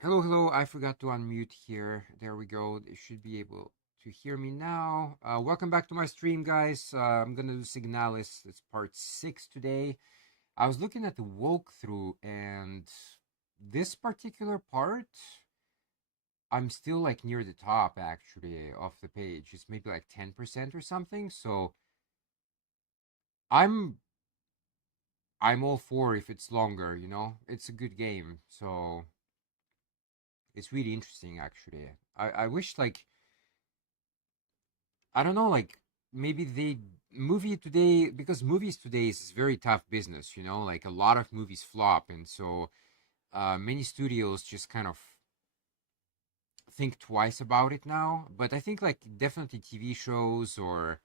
Hello, hello. I forgot to unmute here. There we go. They should be able to hear me now. Welcome back to my stream, guys. I'm gonna do Signalis. It's part 6 today. I was looking at the walkthrough, and this particular part, I'm still like near the top actually of the page. It's maybe like 10% or something. So I'm I'm all for if it's longer. It's a good game. So it's really interesting actually. I wish like I don't know, like maybe they movie today because movies today is very tough business. Like a lot of movies flop, and so many studios just kind of think twice about it now. But I think like definitely TV shows or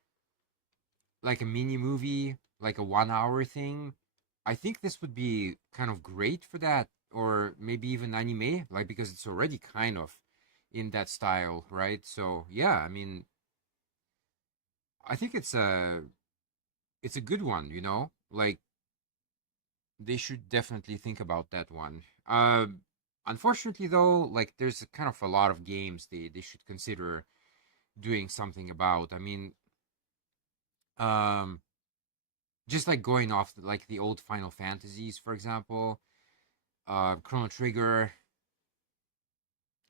like a mini movie, like a 1 hour thing. I think this would be kind of great for that, or maybe even anime, like because it's already kind of in that style, right? So yeah, I mean, I think it's a good one. Like they should definitely think about that one. Unfortunately though, like there's kind of a lot of games they should consider doing something about. I mean, um, just like going off like the old Final Fantasies, for example, Chrono Trigger.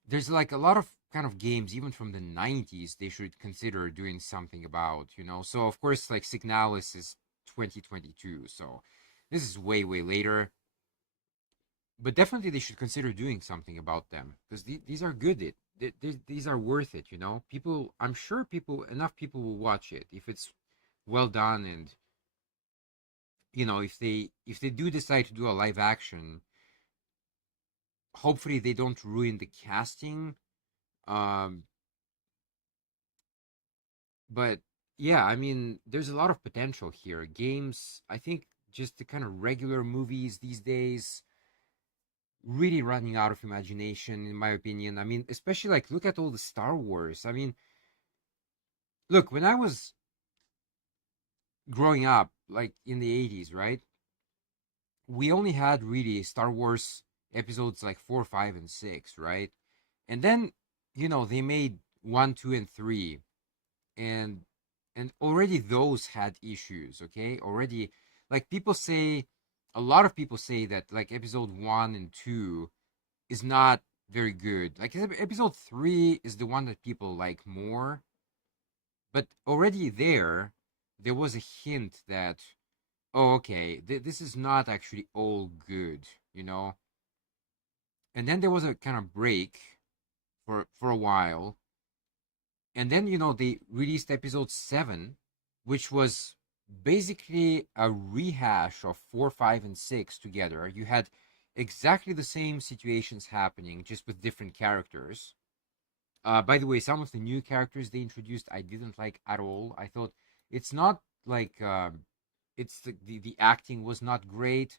There's like a lot of kind of games, even from the 90s, they should consider doing something about. So of course, like Signalis is 2022, so this is way, way later. But definitely they should consider doing something about them because these are good. These are worth it. People, I'm sure enough people will watch it if it's well done, and if they do decide to do a live action, hopefully they don't ruin the casting. Um, but yeah, I mean, there's a lot of potential here. Games, I think, just the kind of regular movies these days really running out of imagination, in my opinion. I mean, especially like look at all the Star Wars. I mean, look, when I was growing up, like in the 80s, right? We only had really Star Wars episodes like 4, 5, and 6, right? And then, they made 1, 2, and 3, and already those had issues, okay? Already, like a lot of people say that like episode 1 and 2 is not very good. Like episode 3 is the one that people like more. But already there was a hint that, oh, okay, this is not actually all good. And then there was a kind of break for a while, and then they released episode 7, which was basically a rehash of 4, 5, and 6 together. You had exactly the same situations happening, just with different characters. By the way, some of the new characters they introduced, I didn't like at all. I thought it's not like it's the acting was not great,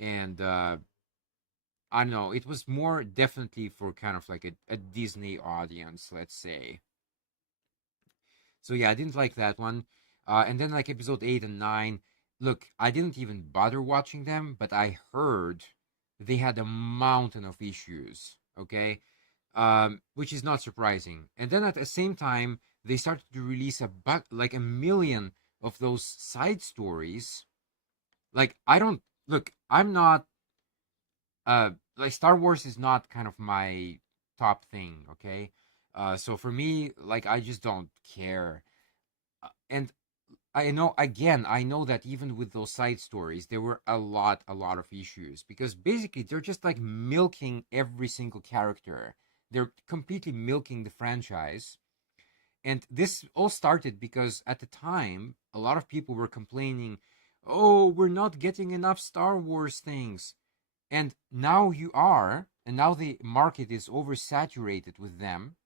and I don't know. It was more definitely for kind of like a Disney audience, let's say. So yeah, I didn't like that one. And then like episode 8 and 9. Look, I didn't even bother watching them, but I heard they had a mountain of issues. Okay, which is not surprising. And then at the same time, they started to release like a million of those side stories. Like I don't look, I'm not like Star Wars is not kind of my top thing. Okay, so for me, like I just don't care. And I know that even with those side stories, there were a lot of issues because basically they're just like milking every single character. They're completely milking the franchise. And this all started because at the time, a lot of people were complaining, oh, we're not getting enough Star Wars things. And now you are, and now the market is oversaturated with them,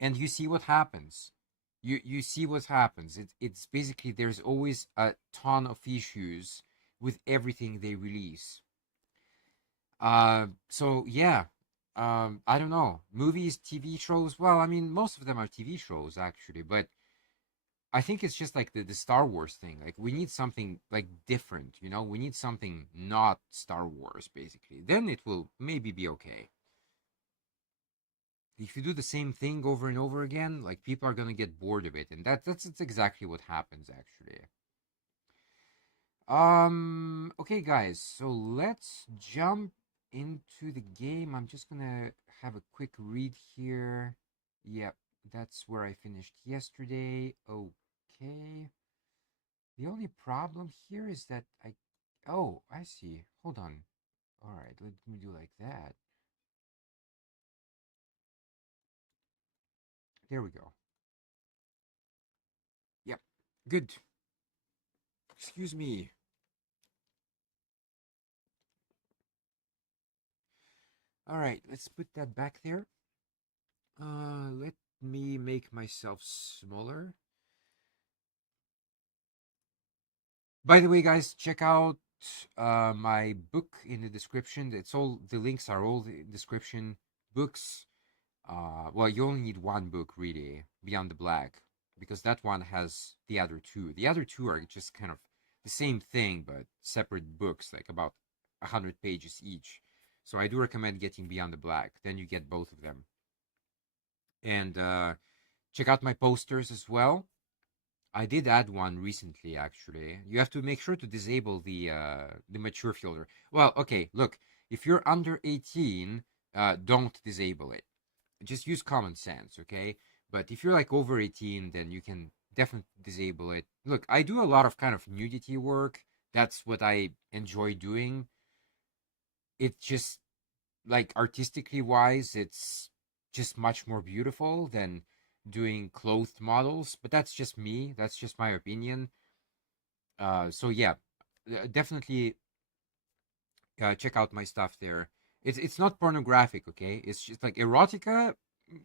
and you see what happens. You see what happens. It's basically there's always a ton of issues with everything they release. So yeah, I don't know. Movies, TV shows. Well, I mean, most of them are TV shows actually, but I think it's just like the Star Wars thing. Like we need something like different. We need something not Star Wars basically. Then it will maybe be okay. if you do the same thing over and over again, like people are gonna get bored of it, and that's exactly what happens actually. Okay, guys, so let's jump into the game. I'm just gonna have a quick read here. Yep, that's where I finished yesterday. Okay. The only problem here is that oh, I see. Hold on. All right, let me do like that. There we go. Yep, good. Excuse me. All right, let's put that back there. Let me make myself smaller. By the way, guys, check out my book in the description. It's all the links are all the description books. Well, you only need one book really, Beyond the Black, because that one has the other two. The other two are just kind of the same thing, but separate books, like about 100 pages each. So I do recommend getting Beyond the Black. Then you get both of them. And check out my posters as well. I did add one recently, actually. You have to make sure to disable the mature filter. Well, okay, look, if you're under 18, don't disable it. Just use common sense, okay? But if you're like over 18, then you can definitely disable it. Look, I do a lot of kind of nudity work. That's what I enjoy doing. It just like artistically wise, it's just much more beautiful than doing clothed models. But that's just me. That's just my opinion. So yeah, definitely check out my stuff there. It's not pornographic, okay? It's just like erotica.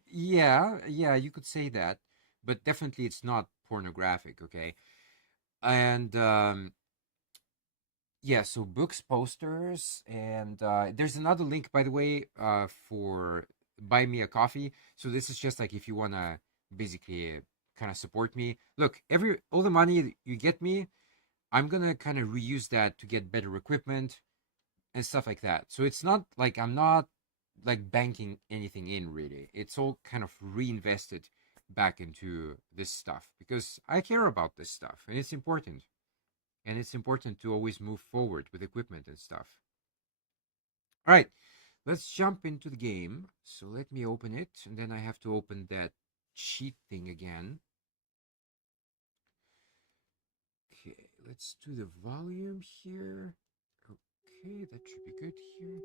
Yeah, yeah, you could say that, but definitely it's not pornographic, okay? And yeah, so books, posters, and there's another link, by the way, for buy me a coffee. So this is just like if you wanna basically kind of support me. Look, all the money you get me, I'm gonna kind of reuse that to get better equipment and stuff like that. So it's not like I'm not like banking anything in really. It's all kind of reinvested back into this stuff because I care about this stuff and it's important. And it's important to always move forward with equipment and stuff. All right, let's jump into the game. So let me open it, and then I have to open that cheat thing again. Okay, let's do the volume here. Okay, that should be good here.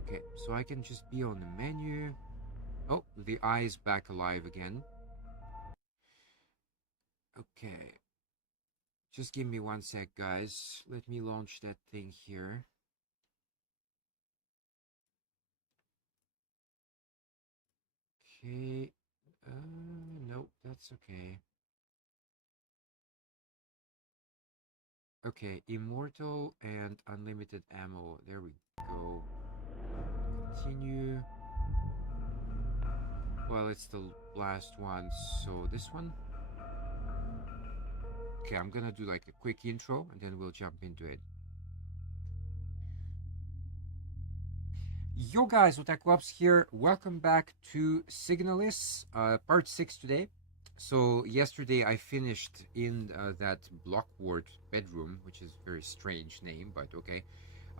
Okay, so I can just be on the menu. Oh, the eye is back alive again. Okay. Just give me one sec, guys. Let me launch that thing here. Okay. No, that's okay. Okay, immortal and unlimited ammo. There we go. Continue. Well, it's the last one, so this one. Okay, I'm gonna do like a quick intro and then we'll jump into it. Yo guys, Otaku here. Welcome back to Signalis, part 6 today. So yesterday I finished in that Blockward bedroom, which is a very strange name, but okay.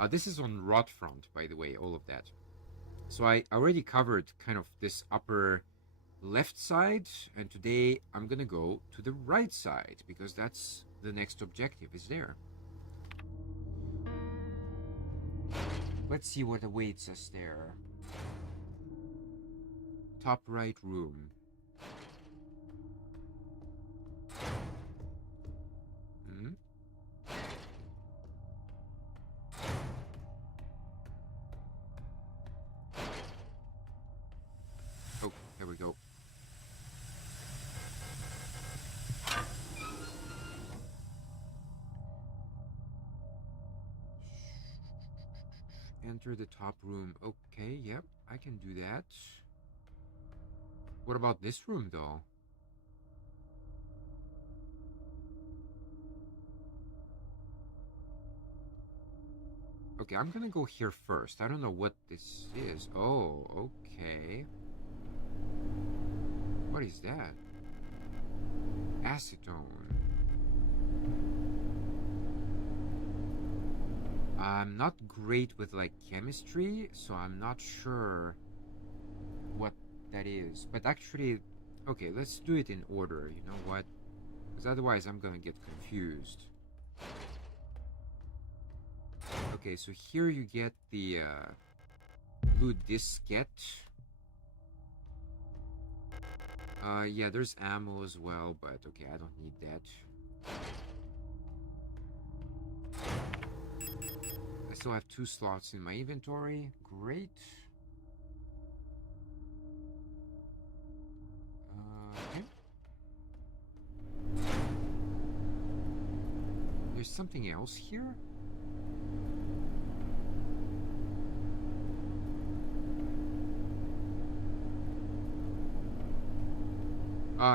This is on Rotfront, by the way, all of that. So I already covered kind of this upper left side, and today I'm gonna go to the right side because that's the next objective is there. Let's see what awaits us there. Top right room. Hmm? Oh, there we go. Enter the top room. Okay, yep, I can do that. What about this room, though? Okay, I'm gonna go here first. I don't know what this is. Oh, okay. What is that? Acetone. I'm not great with like chemistry, so I'm not sure what that is. But actually, okay, let's do it in order. You know what? Because otherwise I'm gonna get confused. Okay, so here you get the blue diskette. Yeah, there's ammo as well, but okay, I don't need that. I still have 2 slots in my inventory. Great. Okay. There's something else here?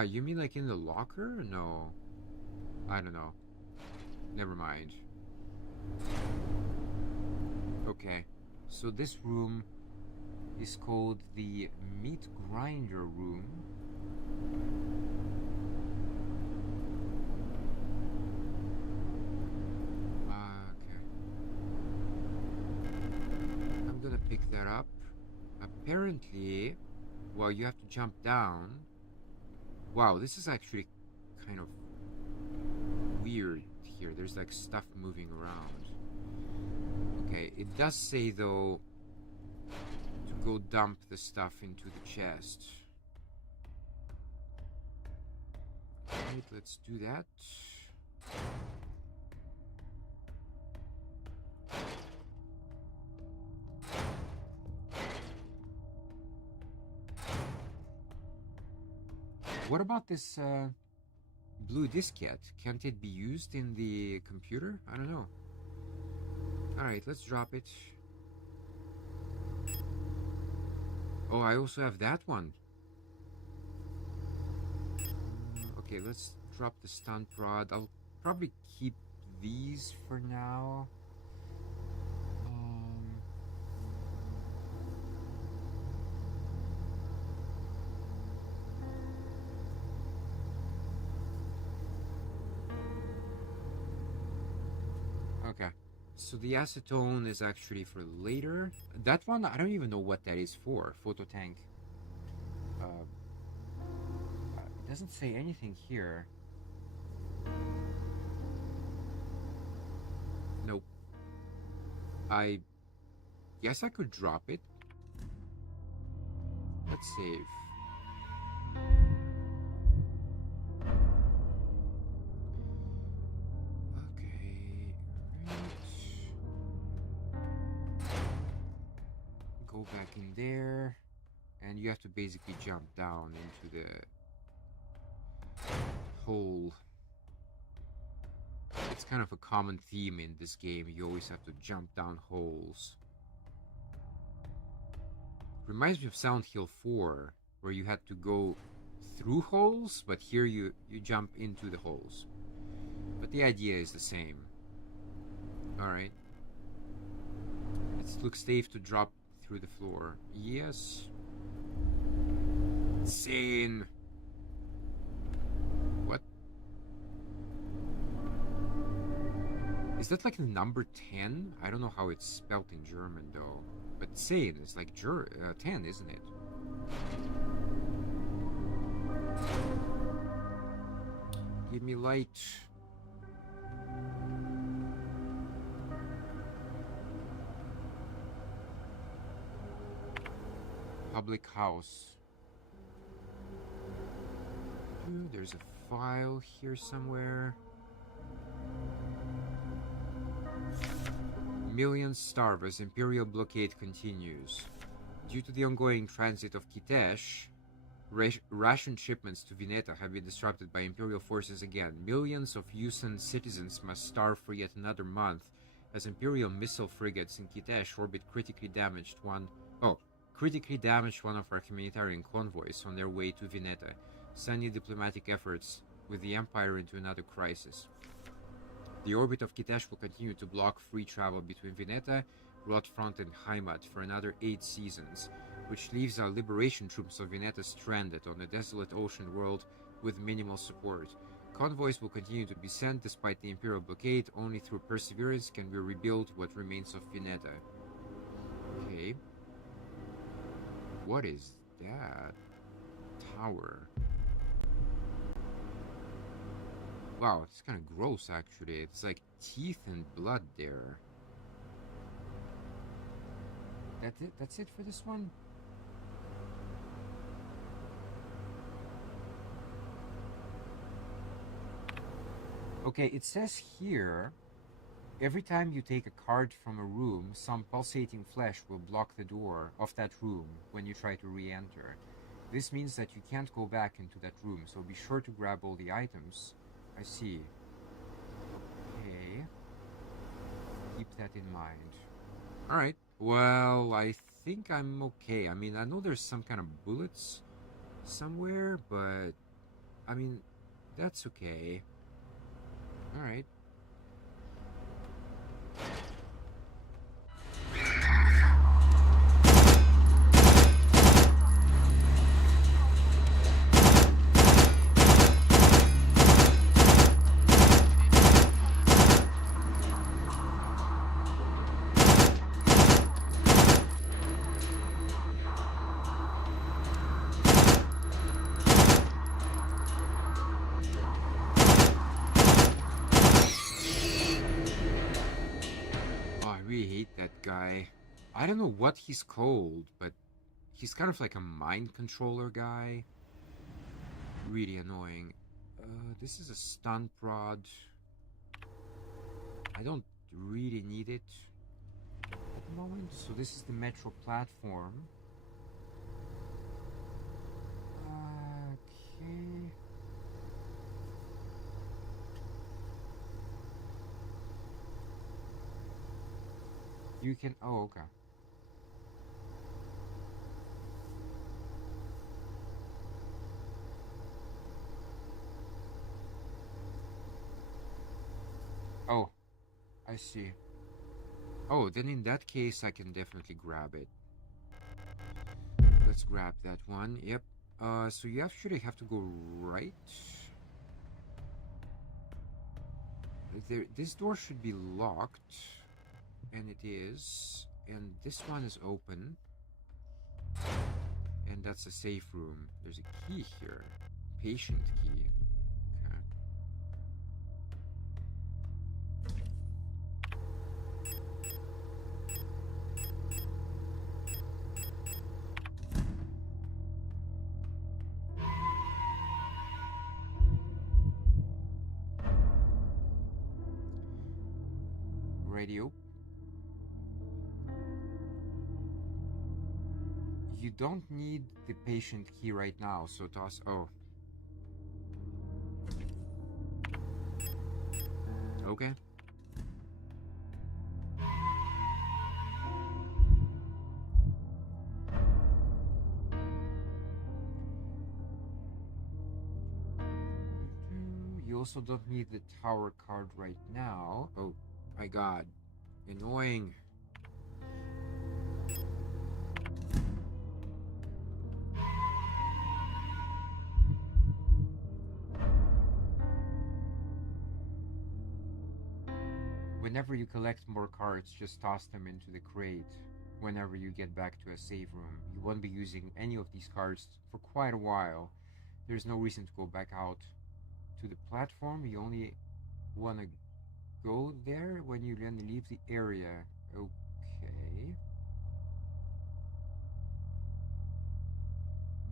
You mean like in the locker? No. I don't know. Never mind. Okay. So this room is called the meat grinder room. Okay. I'm gonna pick that up. Apparently, well, you have to jump down. Wow, this is actually kind of weird here. There's like stuff moving around. Okay, it does say though to go dump the stuff into the chest. Alright, let's do that. What about this blue diskette? Can't it be used in the computer? I don't know. Alright, let's drop it. Oh, I also have that one. Okay, let's drop the stun prod. I'll probably keep these for now. Okay. So the acetone is actually for later. That one, I don't even know what that is for. Photo tank. It doesn't say anything here. Nope. I guess I could drop it. Let's save. Okay. Right. Go back in there. And you have to basically jump down into the hole. It's kind of a common theme in this game. You always have to jump down holes. Reminds me of Silent Hill 4, where you had to go through holes, but here you jump into the holes. But the idea is the same. Alright. It looks safe to drop through the floor. Yes. Insane. What? Is that like the number 10? I don't know how it's spelled in German though. But sane is like 10, isn't it? Give me light. Public house. There's a file here somewhere. Millions starve as Imperial blockade continues. Due to the ongoing transit of Kitesh, ration shipments to Vineta have been disrupted by Imperial forces again. Millions of Yusan citizens must starve for yet another month as Imperial missile frigates in Kitesh orbit critically damaged one of our humanitarian convoys on their way to Vineta, sending diplomatic efforts with the Empire into another crisis. The orbit of Kitesh will continue to block free travel between Veneta, Rotfront, and Heimat for another 8 seasons, which leaves our liberation troops of Veneta stranded on a desolate ocean world with minimal support. Convoys will continue to be sent despite the Imperial blockade. Only through perseverance can we rebuild what remains of Veneta. Okay. What is that? Tower. Wow, it's kind of gross actually. It's like teeth and blood there. That's it? That's it for this one? Okay, it says here, every time you take a card from a room, some pulsating flesh will block the door of that room when you try to re-enter. This means that you can't go back into that room, so be sure to grab all the items. I see. Okay. Keep that in mind. Alright, well, I think I'm okay. I mean, I know there's some kind of bullets somewhere, but, I mean, that's okay. Alright. That guy. I don't know what he's called, but he's kind of like a mind controller guy. Really annoying. This is a stun prod. I don't really need it at the moment. So this is the metro platform. Okay. You can... Oh, okay. Oh, I see. Oh, then in that case, I can definitely grab it. Let's grab that one. Yep. So you actually have to go right. This door should be locked. And it is. And this one is open. And that's a safe room. There's a key here. Patient key. Okay. Radio. You don't need the patient key right now, so toss... Oh. Okay. You also don't need the tower card right now. Oh my god. Annoying. Whenever you collect more cards, just toss them into the crate whenever you get back to a save room. You won't be using any of these cards for quite a while. There's no reason to go back out to the platform. You only want to go there when you then leave the area. Okay.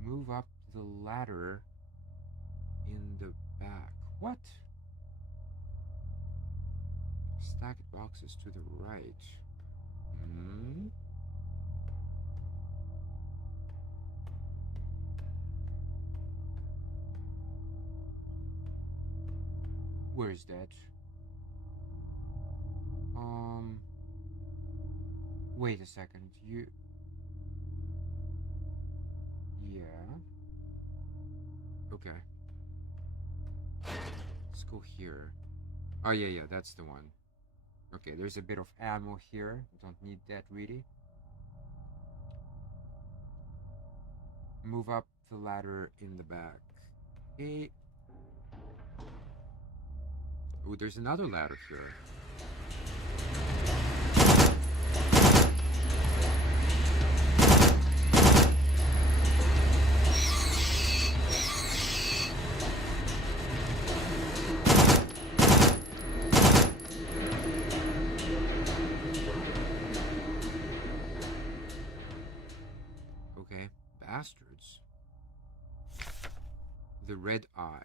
Move up the ladder in the back. What? Stacked boxes to the right. Hmm? Where's that? Wait a second. You... Yeah. Okay. Let's go here. Oh, yeah, yeah, that's the one. Okay, there's a bit of ammo here. Don't need that really. Move up the ladder in the back. Okay. Oh, there's another ladder here. Okay, bastards. The Red Eye.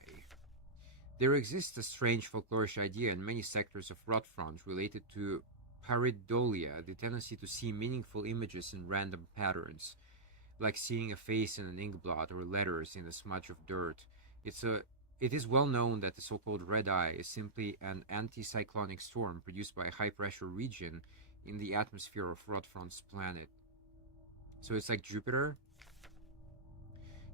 There exists a strange folklorish idea in many sectors of Rotfront related to pareidolia, the tendency to see meaningful images in random patterns, like seeing a face in an inkblot or letters in a smudge of dirt. It is well known that the so-called Red Eye is simply an anticyclonic storm produced by a high-pressure region in the atmosphere of Rotfront's planet. So it's like Jupiter.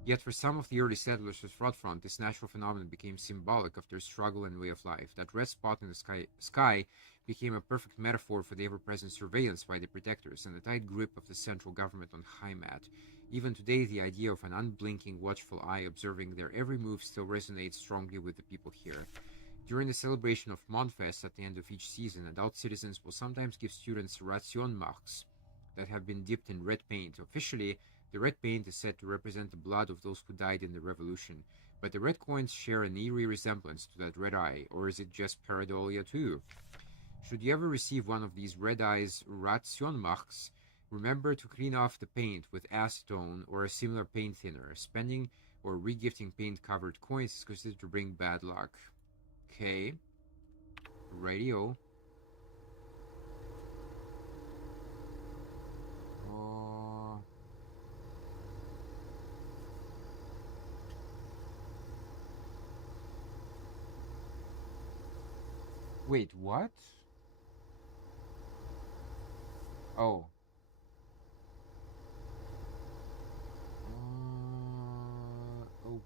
Yet for some of the early settlers of Rotfront, this natural phenomenon became symbolic of their struggle and way of life. That red spot in the sky became a perfect metaphor for the ever-present surveillance by the protectors and the tight grip of the central government on Heimat. Even today, the idea of an unblinking, watchful eye observing their every move still resonates strongly with the people here. During the celebration of Monfest at the end of each season, adult citizens will sometimes give students ration marks that have been dipped in red paint. Officially, the red paint is said to represent the blood of those who died in the revolution, but the red coins share an eerie resemblance to that red eye, or is it just pareidolia too? Should you ever receive one of these red eyes ration marks, remember to clean off the paint with acetone or a similar paint thinner. Spending or regifting paint-covered coins is considered to bring bad luck. Okay. Radio. Wait, what? Oh. Okay.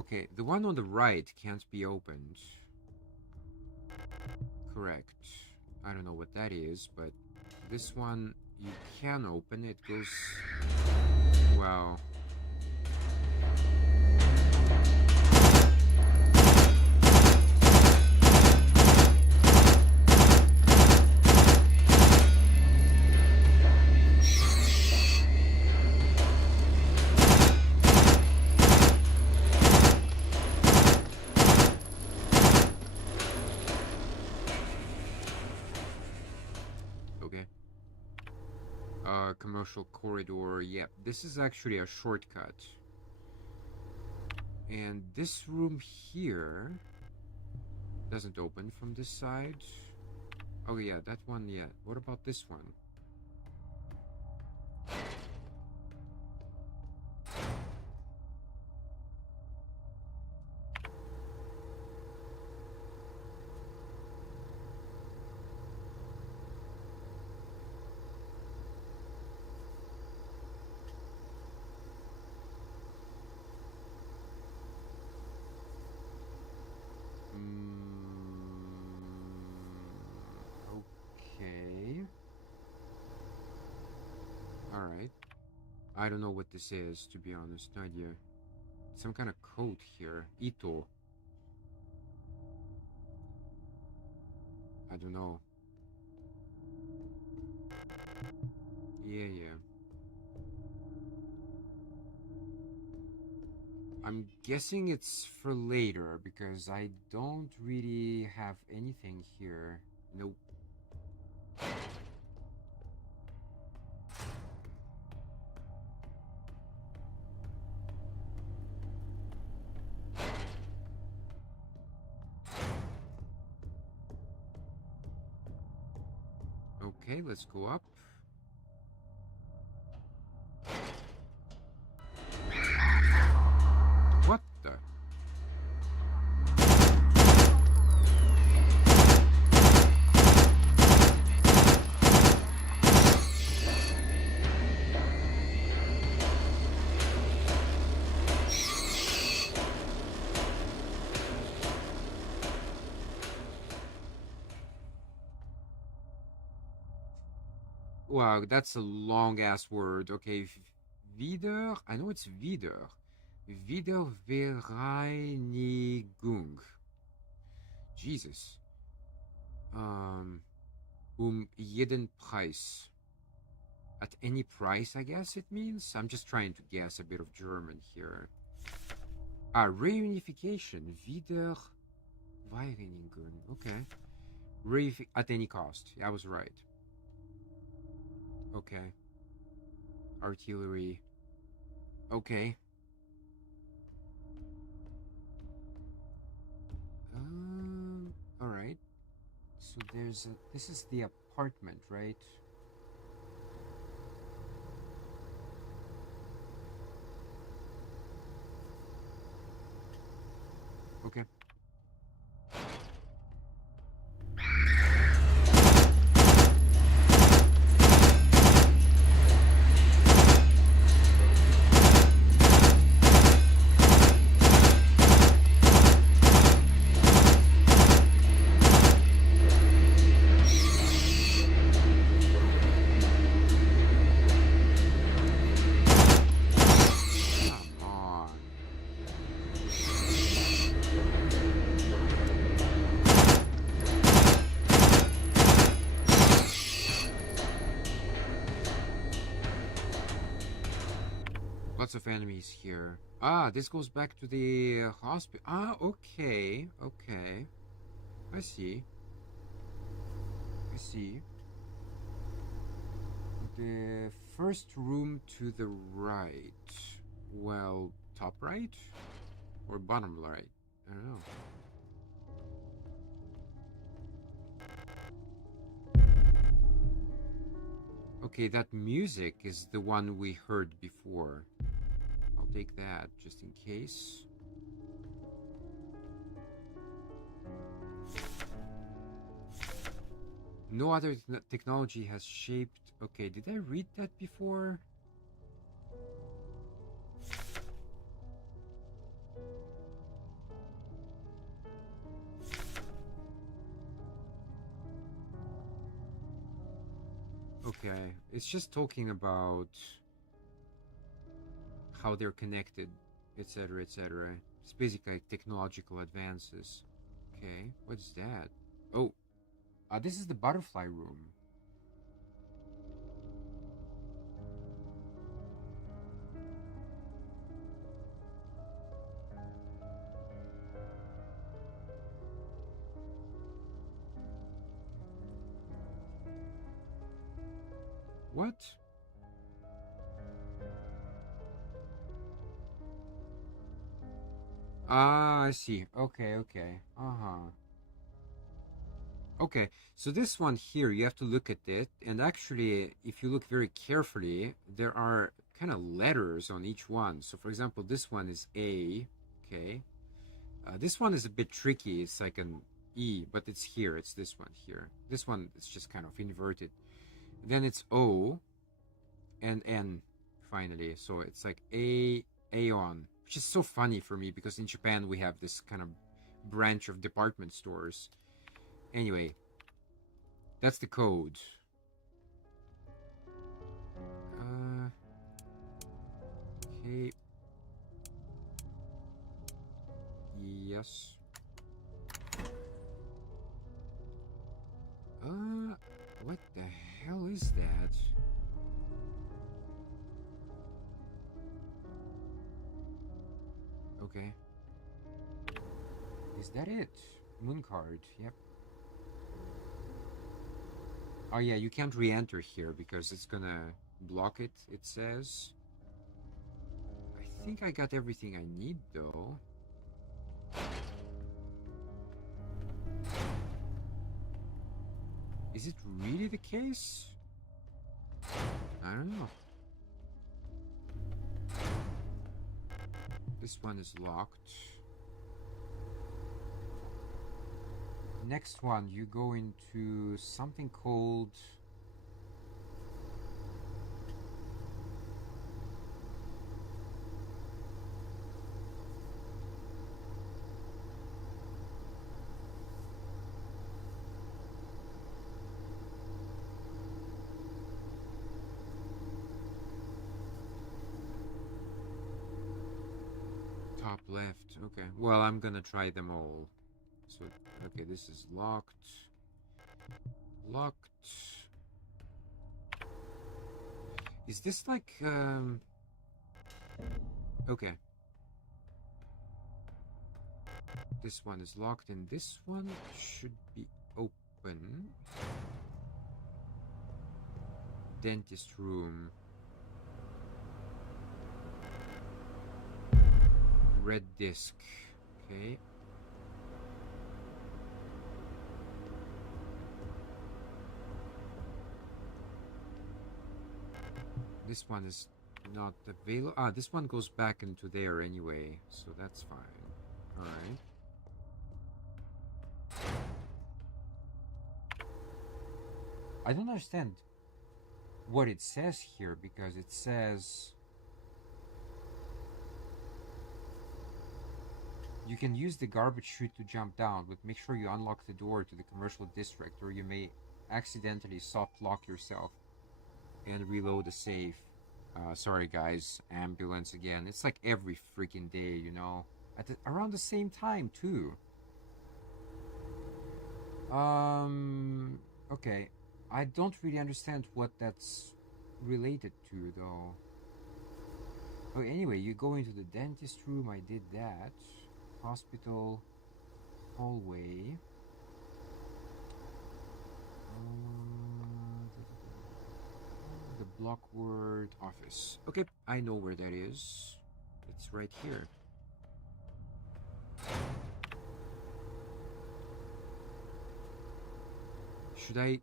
Okay, the one on the right can't be opened. Correct. I don't know what that is, but this one you can open. It goes... Wow. Commercial corridor. Yeah, this is actually a shortcut. And this room here doesn't open from this side. Oh yeah, that one, yeah. What about this one? Alright. I don't know what this is, to be honest. No idea. Some kind of code here. Ito. I don't know. Yeah. I'm guessing it's for later, because I don't really have anything here. Nope. Okay, let's go up. What the? Wow, that's a long ass word. Okay, wieder. I know it's wieder. Wiedervereinigung. Jesus. Jeden Preis. At any price, I guess it means. I'm just trying to guess a bit of German here. Reunification. Wiedervereinigung. Okay. At any cost. I was right. Okay. Artillery. Okay. All right. So this is the apartment, right? Okay. Lots of enemies here. This goes back to the hospital. Okay. Okay. I see. I see. The first room to the right. Well, top right? Or bottom right? I don't know. Okay, that music is the one we heard before. I'll take that just in case. No other technology has shaped... Okay, did I read that before? Okay, it's just talking about how they're connected, etc., etc. It's basically like technological advances. Okay, what's that? Oh, this is the butterfly room. What? I see. Okay, okay. Uh-huh. Okay, so this one here, you have to look at it, and actually, if you look very carefully, there are kind of letters on each one. So, for example, this one is A, okay? This one is a bit tricky. It's like an E, but it's here. It's this one here. This one is just kind of inverted. Then it's O, and N, finally. So it's like Aeon, which is so funny for me because in Japan we have this kind of branch of department stores. Anyway, that's the code. Okay. Yes. What the hell is that? Okay. Is that it? Moon card, yep. Oh yeah, you can't re-enter here because it's gonna block it, it says. I think I got everything I need though. Is it really the case? I don't know. This one is locked. Next one, you go into something called... Top left. Okay. Well, I'm gonna try them all. So, okay, this is locked. Locked. Is this like, okay. This one is locked and this one should be open. Dentist room. Red disc. Okay. This one is not available. Ah, this one goes back into there anyway, so that's fine. Alright. I don't understand what it says here, because it says you can use the garbage chute to jump down, but make sure you unlock the door to the commercial district, or you may accidentally soft lock yourself and reload the safe. Sorry guys, ambulance again. It's like every freaking day, you know, at around the same time too. Okay, I don't really understand what that's related to though. Oh, anyway, you go into the dentist room. I did that. Hospital hallway. The Blockward office. Okay, I know where that is. It's right here. Should I...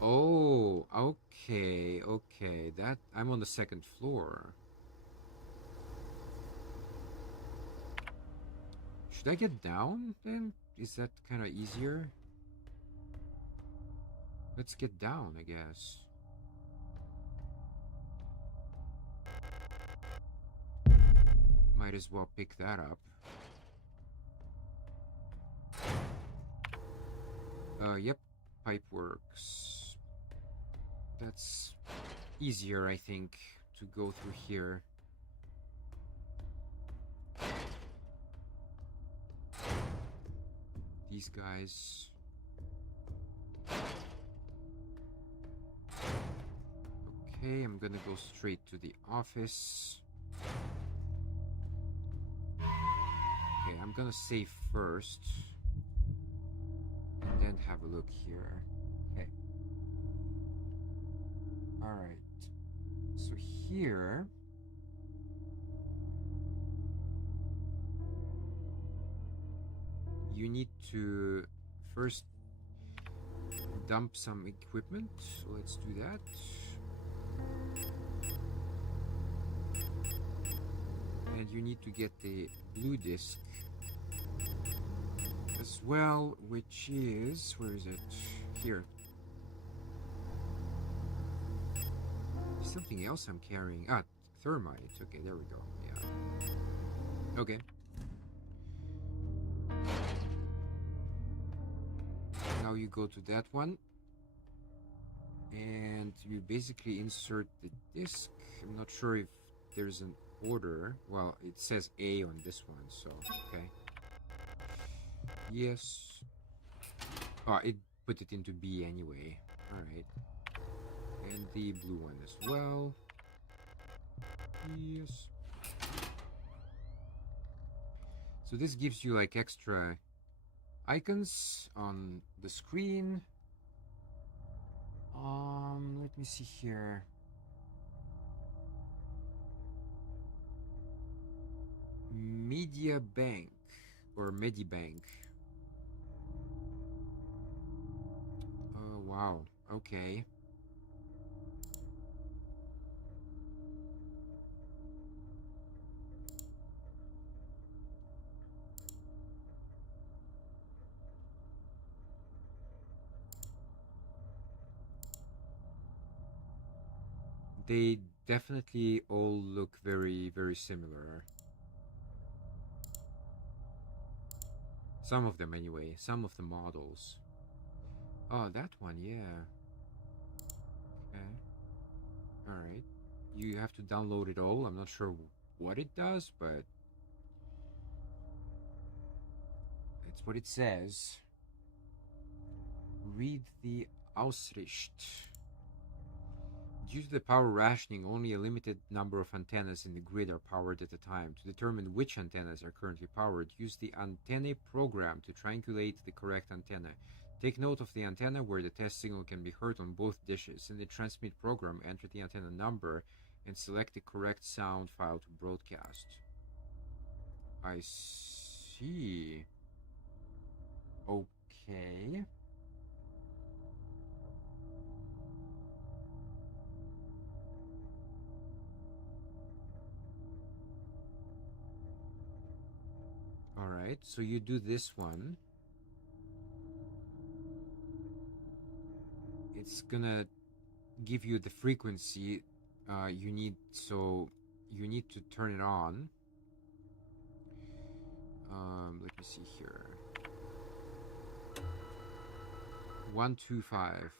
Oh, okay, okay. That... I'm on the second floor. Should I get down then? Is that kind of easier? Let's get down, I guess. Might as well pick that up. Yep. Pipe works. That's easier, I think, to go through here. These guys. Okay, I'm gonna go straight to the office. Okay, I'm gonna save first. And then have a look here. Okay. Alright. So here... you need to first dump some equipment. So let's do that. And you need to get the blue disc as well, which is, where is it? Here. Something else I'm carrying. Ah, thermite. Okay, there we go. Yeah. Okay. Now you go to that one. And you basically insert the disc. I'm not sure if there's an order. Well, it says A on this one, so okay. Yes. Oh, it put it into B anyway. Alright. And the blue one as well. Yes. So this gives you like extra icons on the screen. Let me see here. Media Bank or Medibank. Oh, wow. Okay. They definitely all look very, very similar. Some of them anyway, some of the models. Oh, that one, yeah. Okay. Alright. you have to download it all. I'm not sure what it does, but it's what it says. Read the Ausricht. Due to the power rationing, only a limited number of antennas in the grid are powered at a time. To determine which antennas are currently powered, use the antennae program to triangulate the correct antenna. Take note of the antenna where the test signal can be heard on both dishes. In the transmit program, enter the antenna number and select the correct sound file to broadcast. I see. Okay. Alright, so you do this one. It's gonna give you the frequency you need, so you need to turn it on. Let me see here. 125.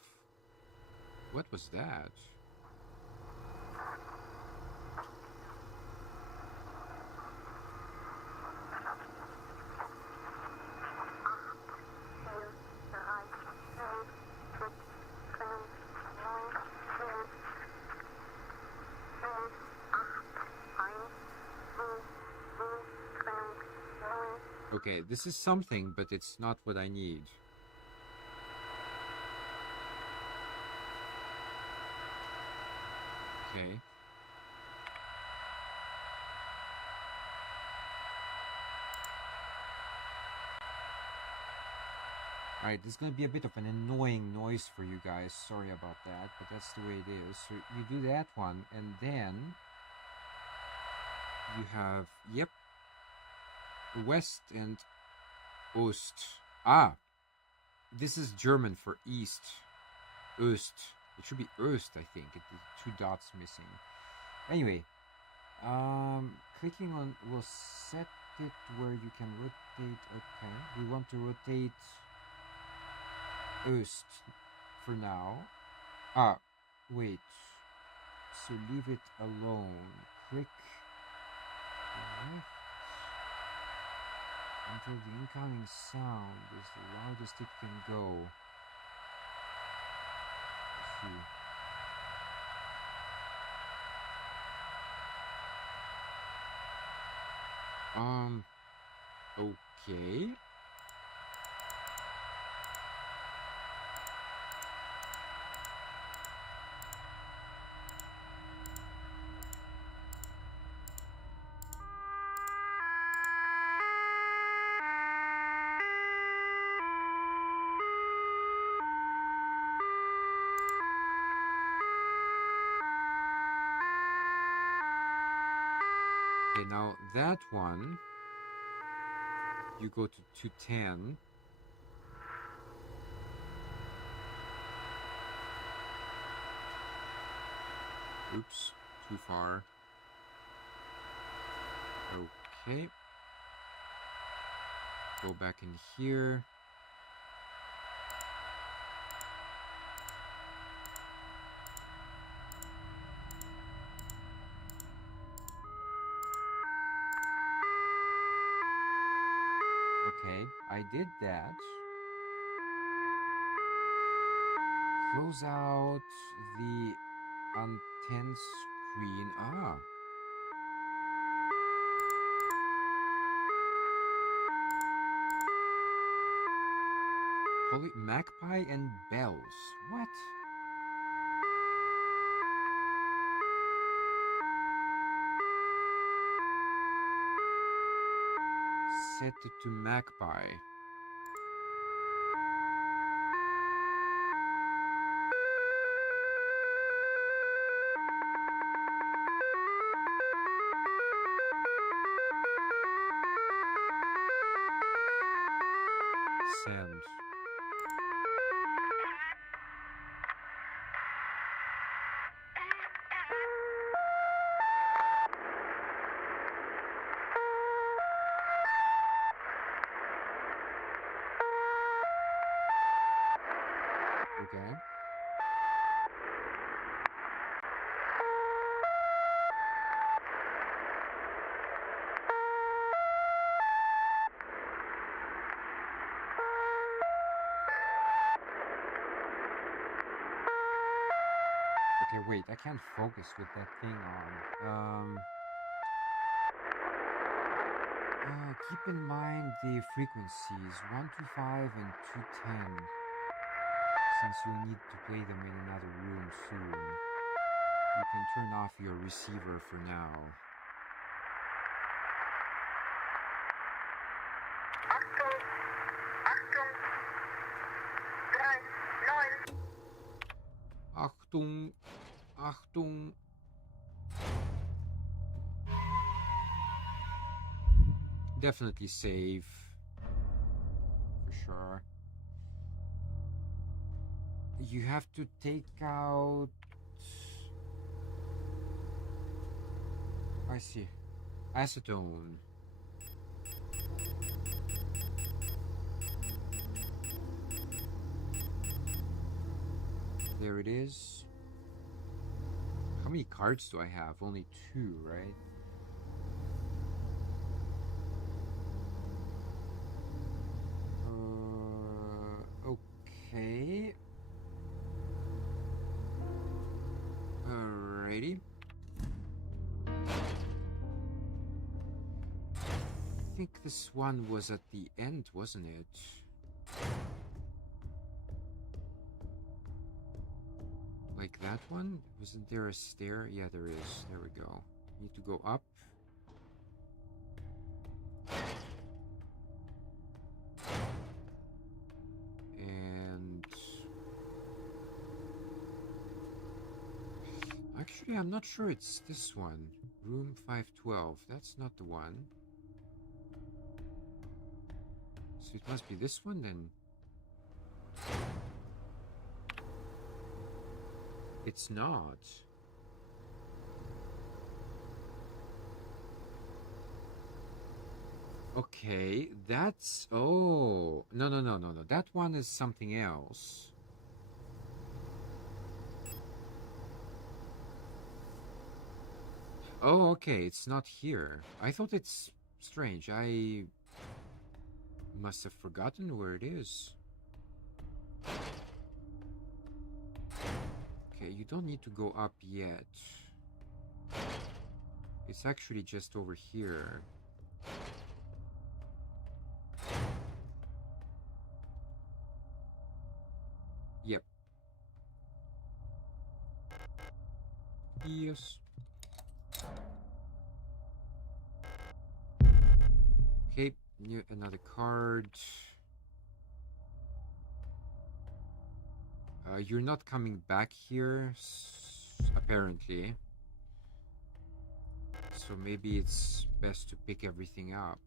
What was that? Okay, this is something, but it's not what I need. Okay. Alright, this is going to be a bit of an annoying noise for you guys. Sorry about that, but that's the way it is. So you do that one, and then you have, yep, West and Ost. Ah, this is German for East. Ost. It should be Ost, I think. It's 2 dots missing. Anyway, clicking on will set it where you can rotate. Okay, we want to rotate Ost for now. Ah, wait. So leave it alone. Click left until the incoming sound is the loudest it can go. Let's see. Okay. Okay, now that one, you go to 210. Oops, too far. Okay. Go back in here. Okay, I did that. Close out the antenna screen. Ah. Call it Magpie and Bells. What? Set it to Magpie. Send. Okay. wait, I can't focus with that thing on. Keep in mind the frequencies 125 and 210, since you'll need to play them in another room soon. You can turn off your receiver for now. Achtung, Achtung. Definitely save. For sure. You have to take out... I see. Acetone. There it is. How many cards do I have? Only 2, right? Okay. Alrighty. I think this one was at the end, wasn't it? Like that one? Wasn't there a stair? Yeah, there is. There we go. Need to go up. And... actually, I'm not sure it's this one. Room 512. That's not the one. So it must be this one then. It's not. Okay, that's... oh, no. That one is something else. Oh, okay, it's not here. I thought it's strange. I must have forgotten where it is. Okay, you don't need to go up yet. It's actually just over here. Yep. Yes. Okay, another card. You're not coming back here, apparently. So maybe it's best to pick everything up.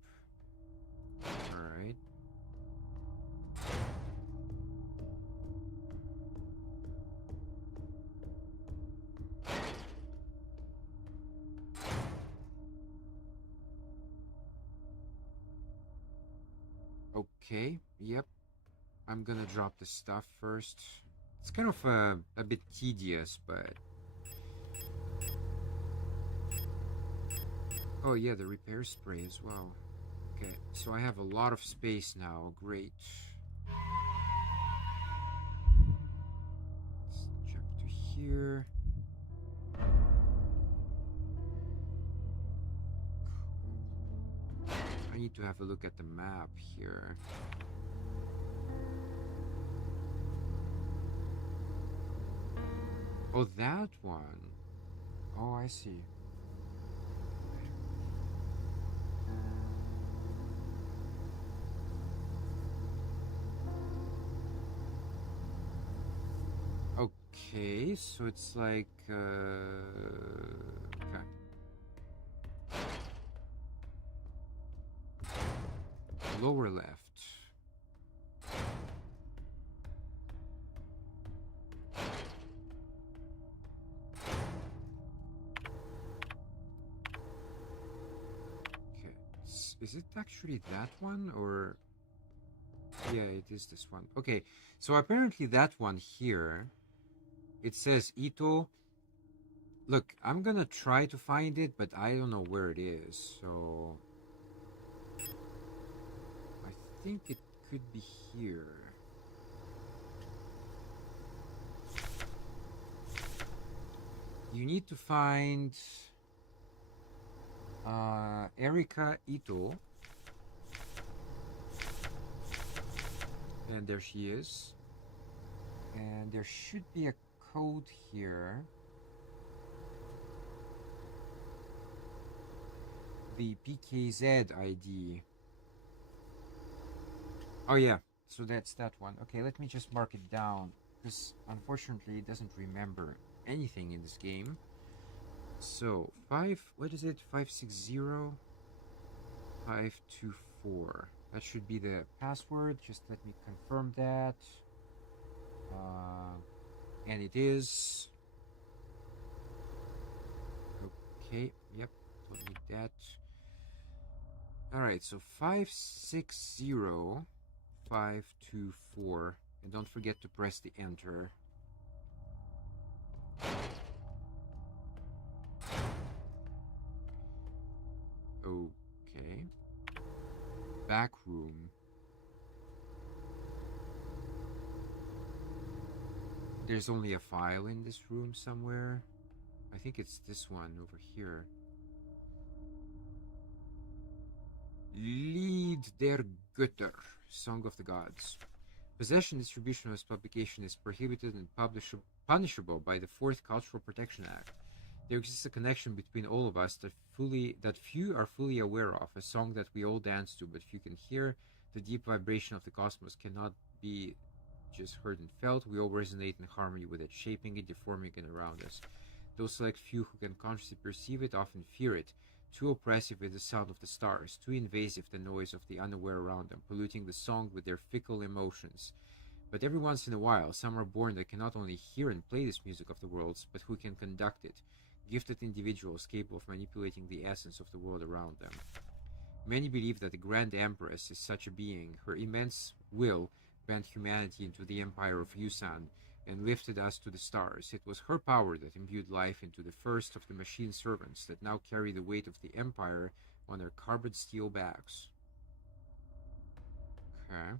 Alright. Okay, yep. I'm gonna drop the stuff first. It's kind of a bit tedious, but... oh yeah, the repair spray as well. Okay, so I have a lot of space now. Great. Let's jump to here. I need to have a look at the map here. Oh, that one. Oh, I see. Okay, so it's like, okay. Lower left. Okay, is it actually that one, or... yeah, it is this one. Okay, so apparently that one here, it says Ito. Look, I'm gonna try to find it, but I don't know where it is, so... I think it could be here. You need to find Erika Ito. And there she is. And there should be a code here. The PKZ ID. Oh yeah, so that's that one. Okay, let me just mark it down, because unfortunately it doesn't remember anything in this game. So, what is it? 560 524. That should be the password. Just let me confirm that. And it is. Okay, yep, don't need that. Alright, so 560 524. And don't forget to press the enter. Okay. Back room. There's only a file in this room somewhere. I think it's this one over here. Lied der Götter, Song of the Gods. Possession, distribution, or publication is prohibited and punishable by the Fourth Cultural Protection Act. There exists a connection between all of us that few are fully aware of, a song that we all dance to, but few can hear. The deep vibration of the cosmos cannot be just heard and felt. We all resonate in harmony with it, shaping it, deforming it around us. Those select few who can consciously perceive it often fear it. Too oppressive is the sound of the stars, too invasive the noise of the unaware around them, polluting the song with their fickle emotions. But every once in a while, some are born that can not only hear and play this music of the worlds, but who can conduct it. Gifted individuals capable of manipulating the essence of the world around them. Many believe that the Grand Empress is such a being. Her immense will bent humanity into the empire of Yusan and lifted us to the stars. It was her power that imbued life into the first of the machine servants that now carry the weight of the empire on their carbon steel backs. Okay.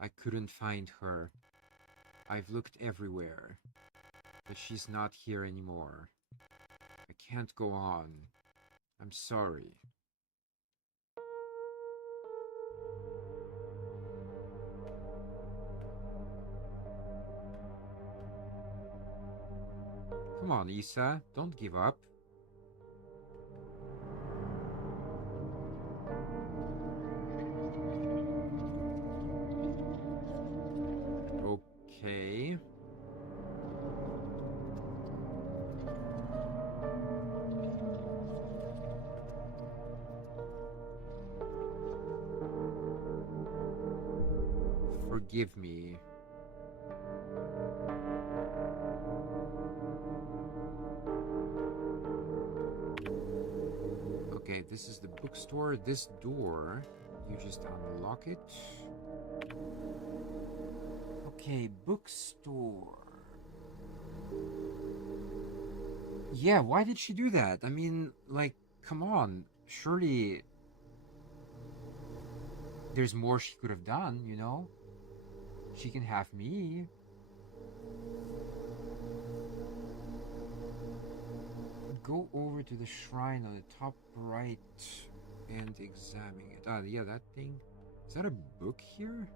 I couldn't find her. I've looked everywhere, but she's not here anymore. I can't go on. I'm sorry. Come on, Isa, don't give up. Okay. Forgive me. Okay, this is the bookstore. This door, you just unlock it. Okay, bookstore. Yeah, why did she do that? I mean, like, come on. Surely there's more she could have done, you know? She can have me. Go over to the shrine on the top right and examine it. Ah, yeah, that thing. Is that a book here?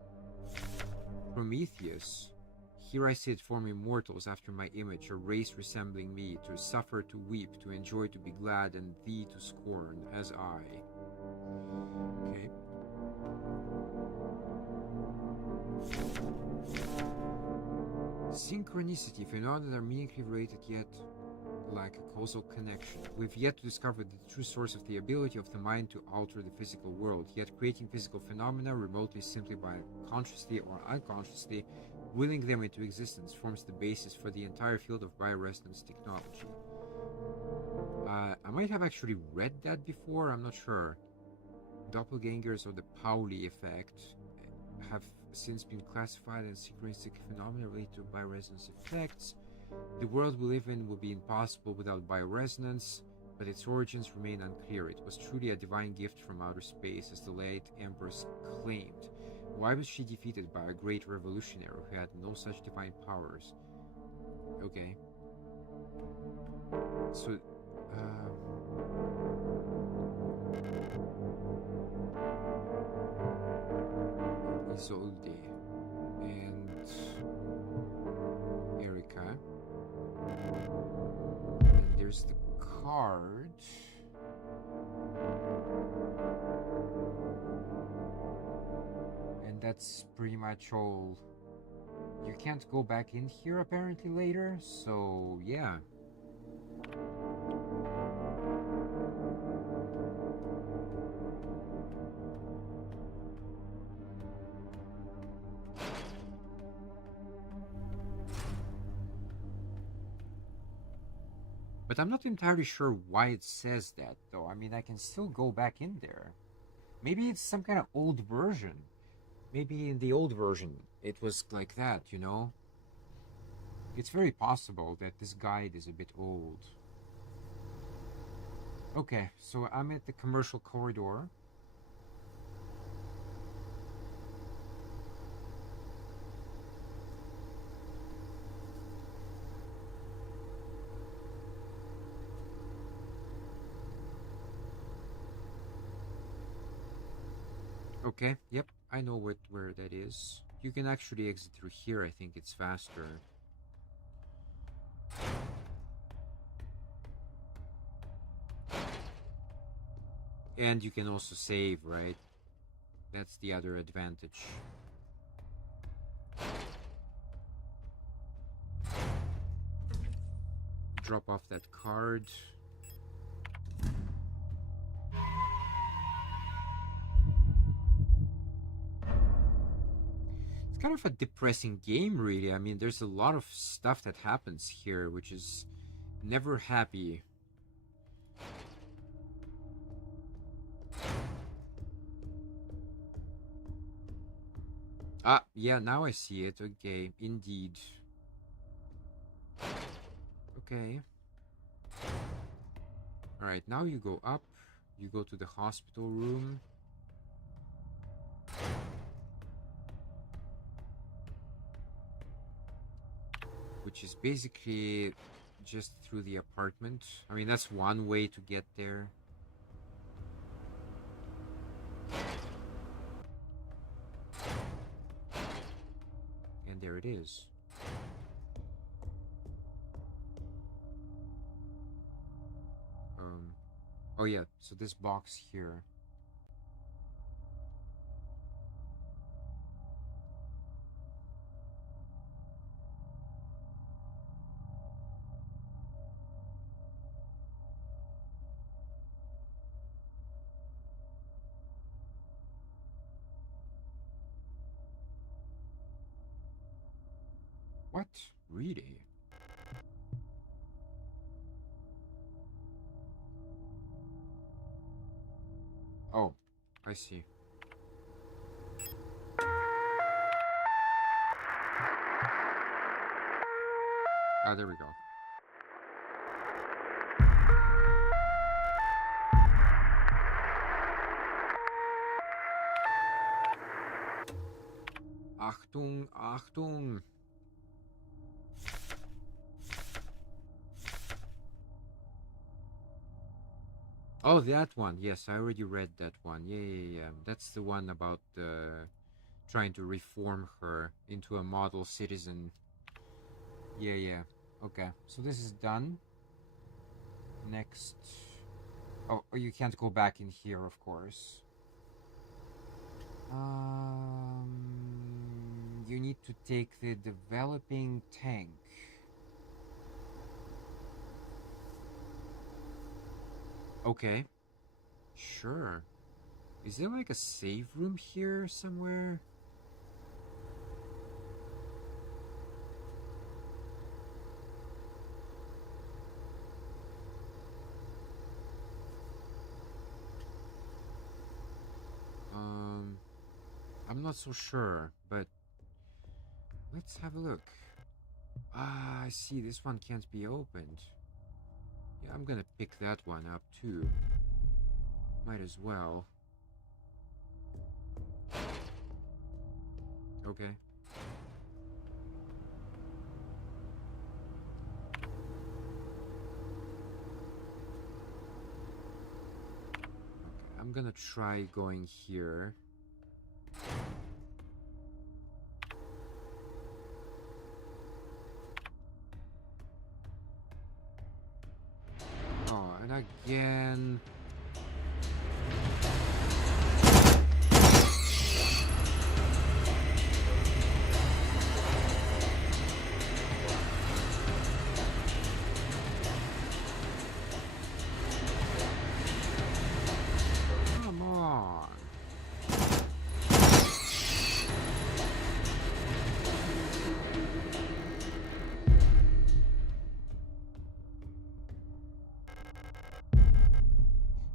Prometheus. Here I sit, forming mortals after my image, a race resembling me, to suffer, to weep, to enjoy, to be glad, and thee to scorn, as I. Okay. Synchronicity, phenomena that are meaningfully related yet lack a causal connection. We've yet to discover the true source of the ability of the mind to alter the physical world, yet creating physical phenomena remotely simply by consciously or unconsciously willing them into existence forms the basis for the entire field of bioresonance technology. I might have actually read that before, I'm not sure. Doppelgangers or the Pauli effect have since been classified as synchronistic phenomena related to bioresonance effects. The world we live in would be impossible without bioresonance. but its origins remain unclear. It was truly a divine gift from outer space, as the late Empress claimed. Why was she defeated by a great revolutionary who had no such divine powers? Okay. So, Isolde and Erika. And there's the card. And that's pretty much all. You can't go back in here apparently later, so yeah. But I'm not entirely sure why it says that, though. I mean, I can still go back in there. Maybe it's some kind of old version. Maybe in the old version it was like that, you know? It's very possible that this guide is a bit old. Okay, so I'm at the commercial corridor. Okay, yep, I know where that is. You can actually exit through here, I think it's faster. And you can also save, right? That's the other advantage. Drop off that card. It's kind of a depressing game, really. I mean, there's a lot of stuff that happens here, which is never happy. Ah, yeah, now I see it. Okay, indeed. Okay. Alright, now you go up. You go to the hospital room. Which is basically just through the apartment. I mean, that's one way to get there. And there it is. Oh yeah, so this box here. What? Really? Oh, I see. Ah, there we go. Achtung, Achtung! Oh, that one. Yes, I already read that one. Yeah. That's the one about trying to reform her into a model citizen. Yeah. Okay, so this is done. Next. Oh, you can't go back in here, of course. You need to take the developing tank. Okay. Sure. Is there like a save room here somewhere? I'm not so sure, but let's have a look. Ah, I see. This one can't be opened. Yeah, I'm gonna pick that one up too. Might as well. Okay. I'm gonna try going here. Oh, and again. Come on.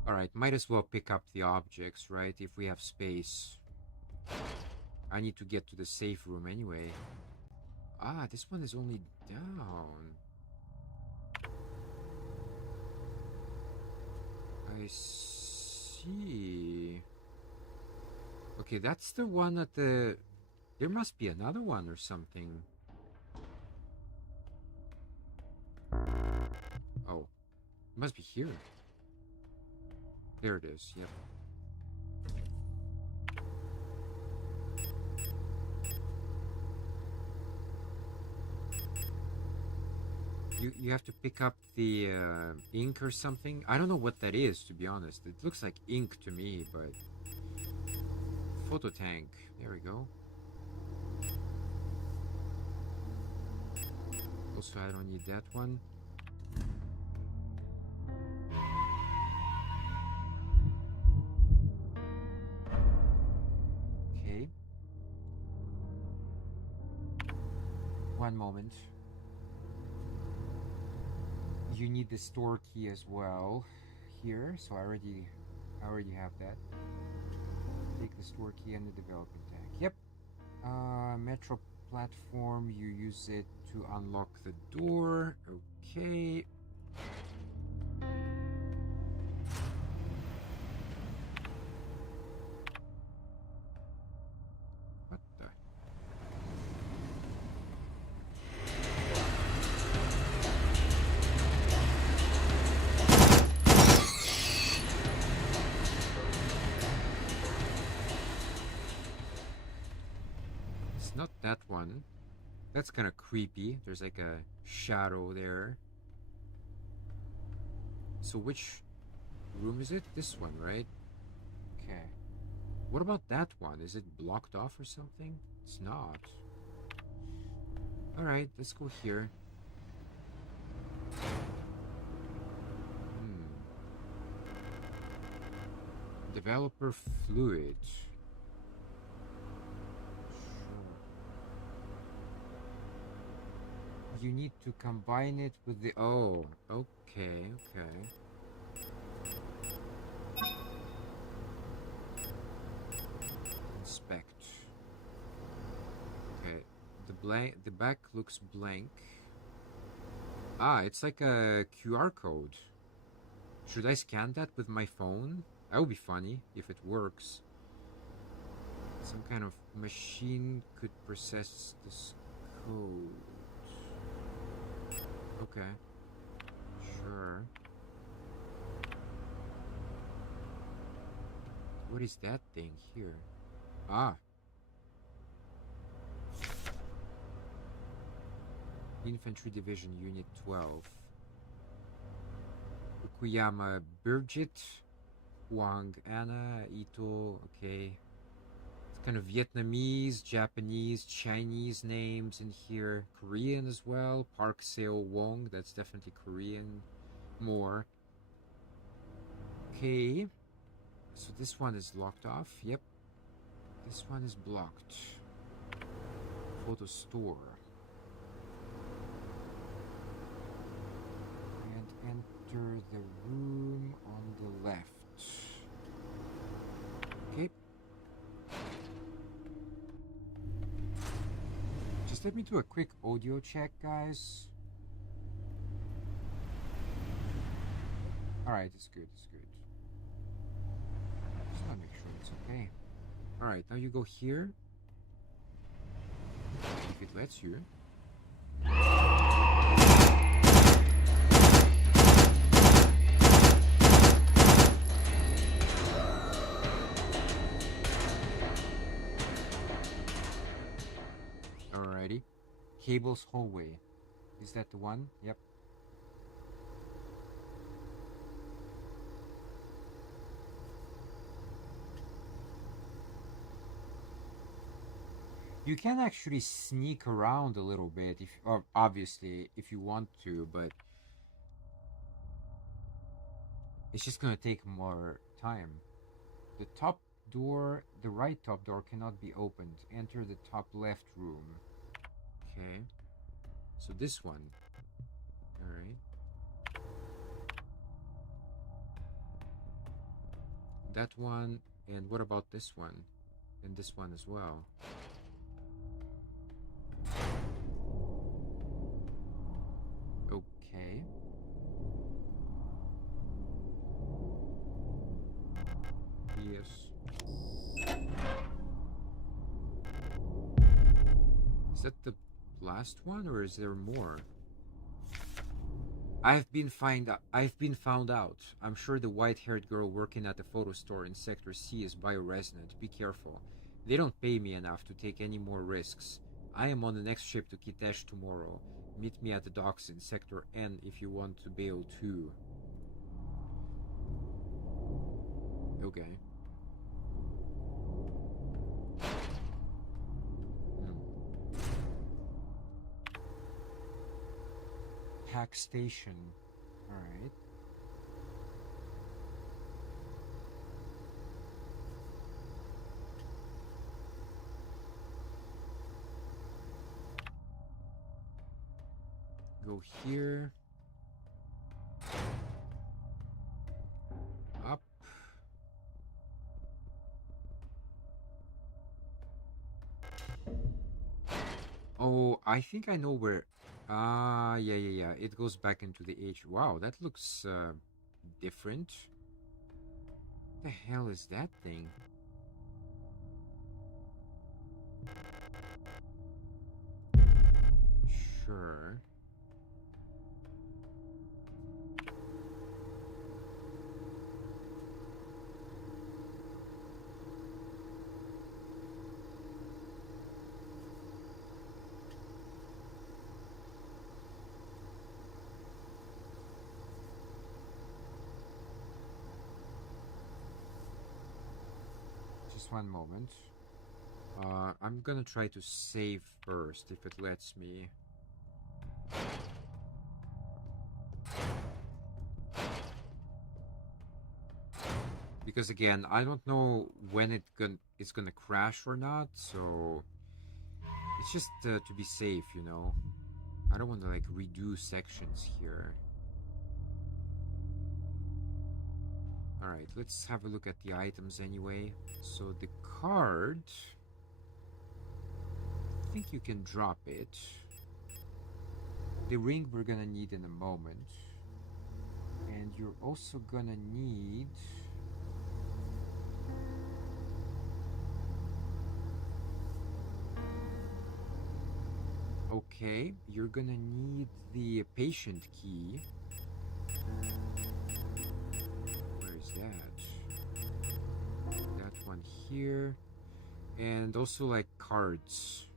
Alright, might as well pick up the objects, right? If we have space. I need to get to the safe room anyway. Ah, this one is only down. I see. Okay, that's the one at the... There must be another one or something. Oh. It must be here. There it is, yep. You have to pick up the ink or something. I don't know what that is, to be honest. It looks like ink to me, but... Photo tank. There we go. Also, I don't need that one. Okay. One moment. You need the store key as well here, so I already have that. Take the store key and the development tag. Yep. Metro platform, you use it to unlock the door. Okay. What the? It's not that one. That's kind of creepy. There's like a shadow there. So which room is it? This one, right? Okay. What about that one? Is it blocked off or something? It's not. Alright, let's go here. Developer fluid. You need to combine it with the... Oh, okay, okay. Inspect. Okay, the back looks blank. Ah, it's like a QR code. Should I scan that with my phone? That would be funny if it works. Some kind of machine could process this code. Okay. Sure. What is that thing here? Ah. Infantry Division Unit 12. Fukuyama Birgit. Huang Anna. Ito. Okay. It's kind of Vietnamese, Japanese, Chinese names in here. Korean as well. Park Seo Wong. That's definitely Korean. More. Okay. So this one is locked off. Yep. This one is blocked. Photo store. And enter the room on the left. Okay. Just let me do a quick audio check, guys. Alright, it's good, it's good. Just wanna make sure it's okay. Alright, now you go here. If it lets you. Alrighty. Cable's hallway. Is that the one? Yep. You can actually sneak around a little bit, if obviously if you want to, but it's just gonna take more time. The top door, the right top door cannot be opened. Enter the top left room. Okay. So this one. Alright. That one, and what about this one? And this one as well. Okay. Yes. Is that the last one, or is there more? I've been found out. I'm sure the white-haired girl working at the photo store in Sector C is bioresonant. Be careful. They don't pay me enough to take any more risks. I am on the next ship to Kitesh tomorrow. Meet me at the docks in Sector N if you want to bail too. Okay. Pack station. Alright. Go here. Up. Oh, I think I know where. Yeah. It goes back into the H. Wow, that looks different. What the hell is that thing? Sure. Just one moment. I'm gonna try to save first, if it lets me. Because again, I don't know when it's gonna crash or not, so it's just to be safe, you know. I don't want to like redo sections here. Alright, let's have a look at the items anyway. So the card, I think you can drop it. The ring we're gonna need in a moment. And you're also gonna need... Okay, you're gonna need the patient key. Where is that? That one here. And also like cards.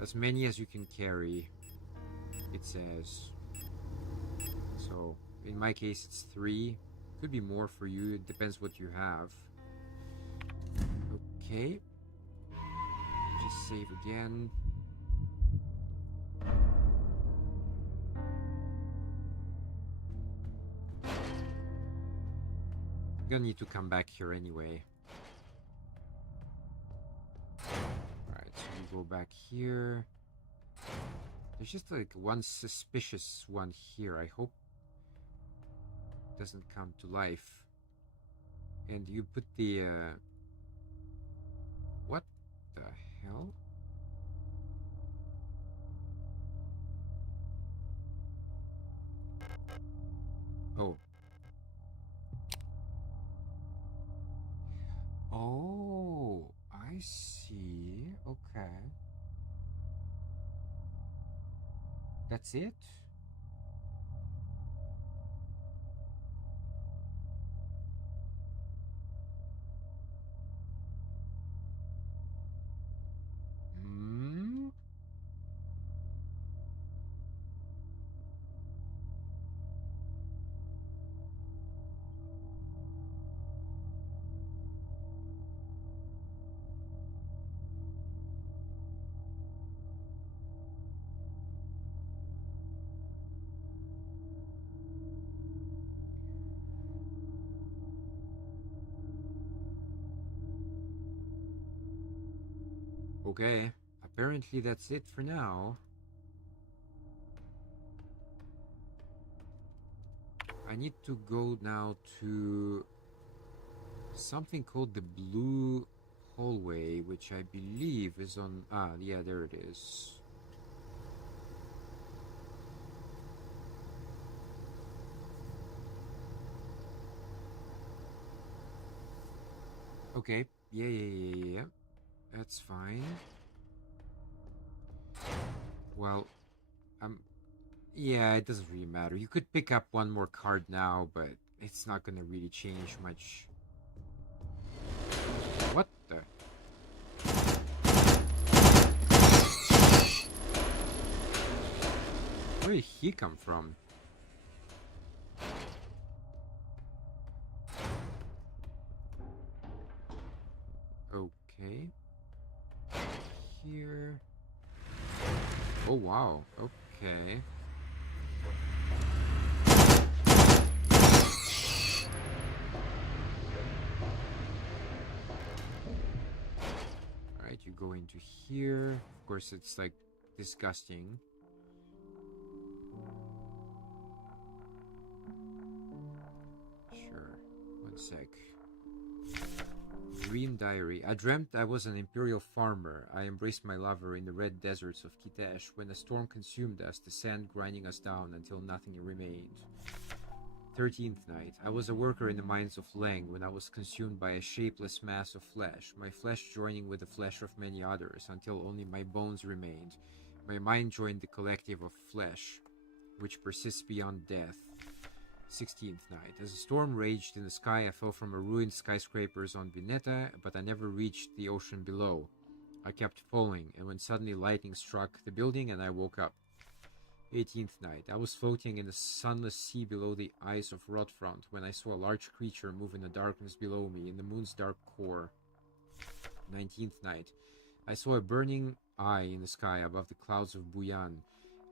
As many as you can carry, it says. So, in my case it's 3. Could be more for you, it depends what you have. Okay. Just save again. Gonna need to come back here anyway. Alright, so we go back here. There's just like one suspicious one here. I hope it doesn't come to life. And you put the what the hell? Oh, I see. Okay. That's it? Hmm? Okay. Apparently that's it for now. I need to go now to something called the Blue Hallway, which I believe is on... Ah, yeah, there it is. Okay. Yeah. That's fine. Well, yeah, it doesn't really matter. You could pick up one more card now, but it's not gonna really change much. What the? Where did he come from? Okay. Here. Oh, wow. Okay. Alright, you go into here. Of course, it's like disgusting. Sure. One sec. Dream Diary. I dreamt I was an imperial farmer. I embraced my lover in the red deserts of Kitesh when a storm consumed us, the sand grinding us down until nothing remained. 13th night. I was a worker in the mines of Leng when I was consumed by a shapeless mass of flesh, my flesh joining with the flesh of many others until only my bones remained. My mind joined the collective of flesh, which persists beyond death. 16th night. As a storm raged in the sky, I fell from a ruined skyscrapers on Vineta, but I never reached the ocean below. I kept falling, and when suddenly lightning struck the building and I woke up. 18th night. I was floating in the sunless sea below the ice of Rodfront when I saw a large creature move in the darkness below me in the moon's dark core. 19th night. I saw a burning eye in the sky above the clouds of Buyan.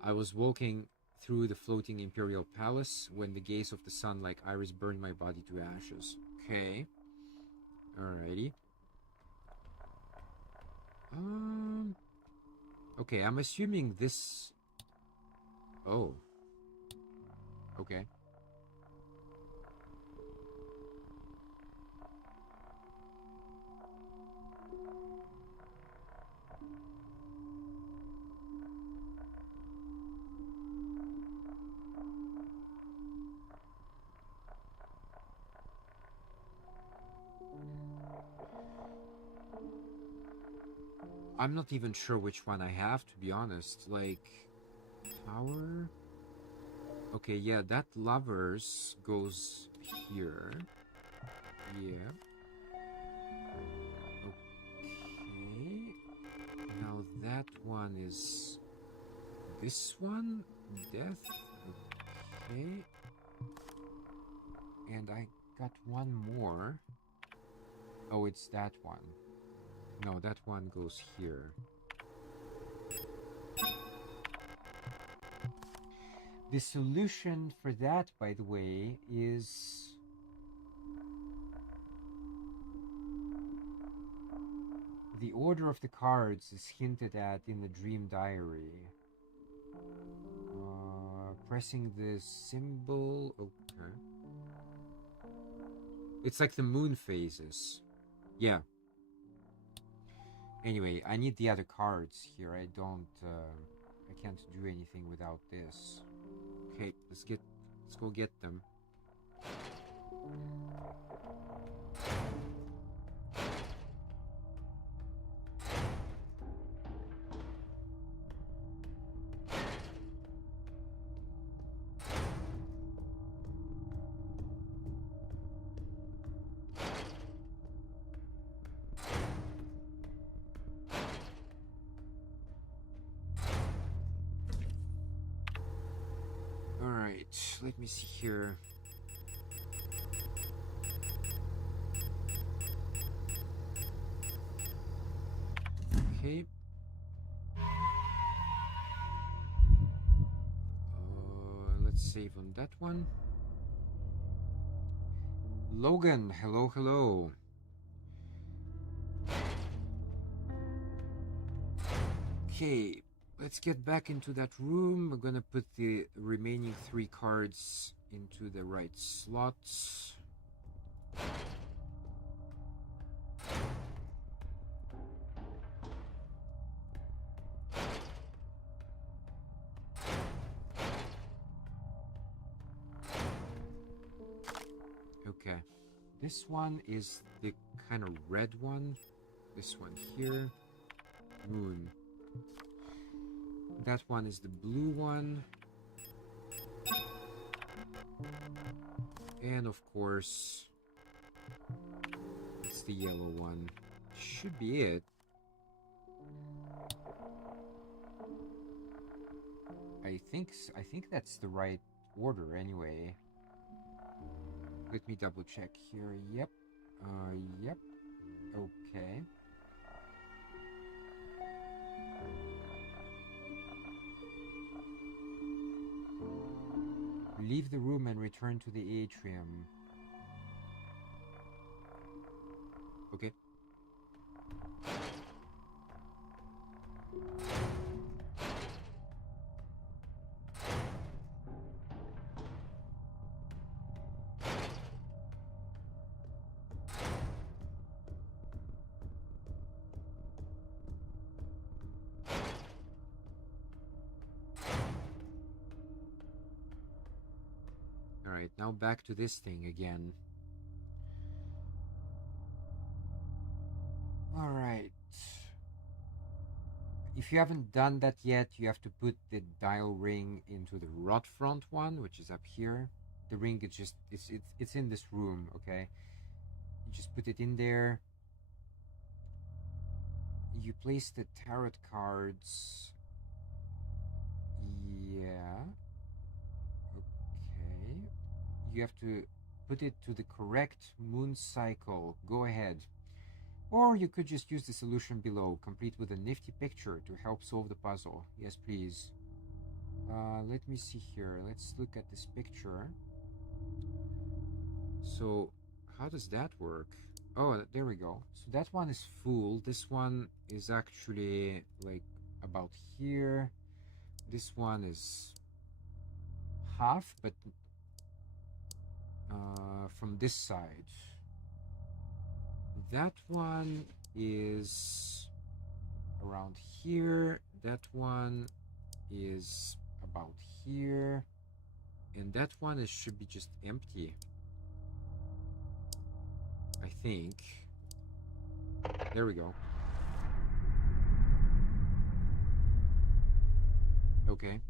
I was walking through the floating imperial palace when the gaze of the sun like iris burned my body to ashes. Okay. Alrighty. Okay, I'm assuming this... Oh. Okay. I'm not even sure which one I have, to be honest. Like, tower? Okay, yeah, that lovers goes here. Yeah. Okay. Now that one is this one? Death? Okay. And I got one more. Oh, it's that one. No, that one goes here. The solution for that, by the way, is... The order of the cards is hinted at in the Dream Diary. Pressing the symbol... Okay. It's like the moon phases. Yeah. Anyway, I need the other cards here. I can't do anything without this. Okay, let's go get them. Alright, let me see here. Okay. Let's save on that one. Logan, hello, hello. Okay, let's get back into that room. We're gonna put the remaining 3 cards into the right slots. Okay, this one is the kind of red one. This one here, moon. That one is the blue one. And of course, it's the yellow one. Should be it. I think that's the right order anyway. Let me double check here. Yep. Yep. Okay. Leave the room and return to the atrium. Okay. Alright, now back to this thing again. Alright. If you haven't done that yet, you have to put the dial ring into the rod front one, which is up here. The ring is just, it's in this room, okay? You just put it in there. You place the tarot cards. Yeah. Okay. You have to put it to the correct moon cycle. Go ahead. Or you could just use the solution below, complete with a nifty picture to help solve the puzzle. Yes, please. Let me see here. Let's look at this picture. So, how does that work? Oh, there we go. So that one is full. This one is actually like about here. This one is half, but from this side. That one is around here. That one is about here. And that one should be just empty, I think. There we go. Okay.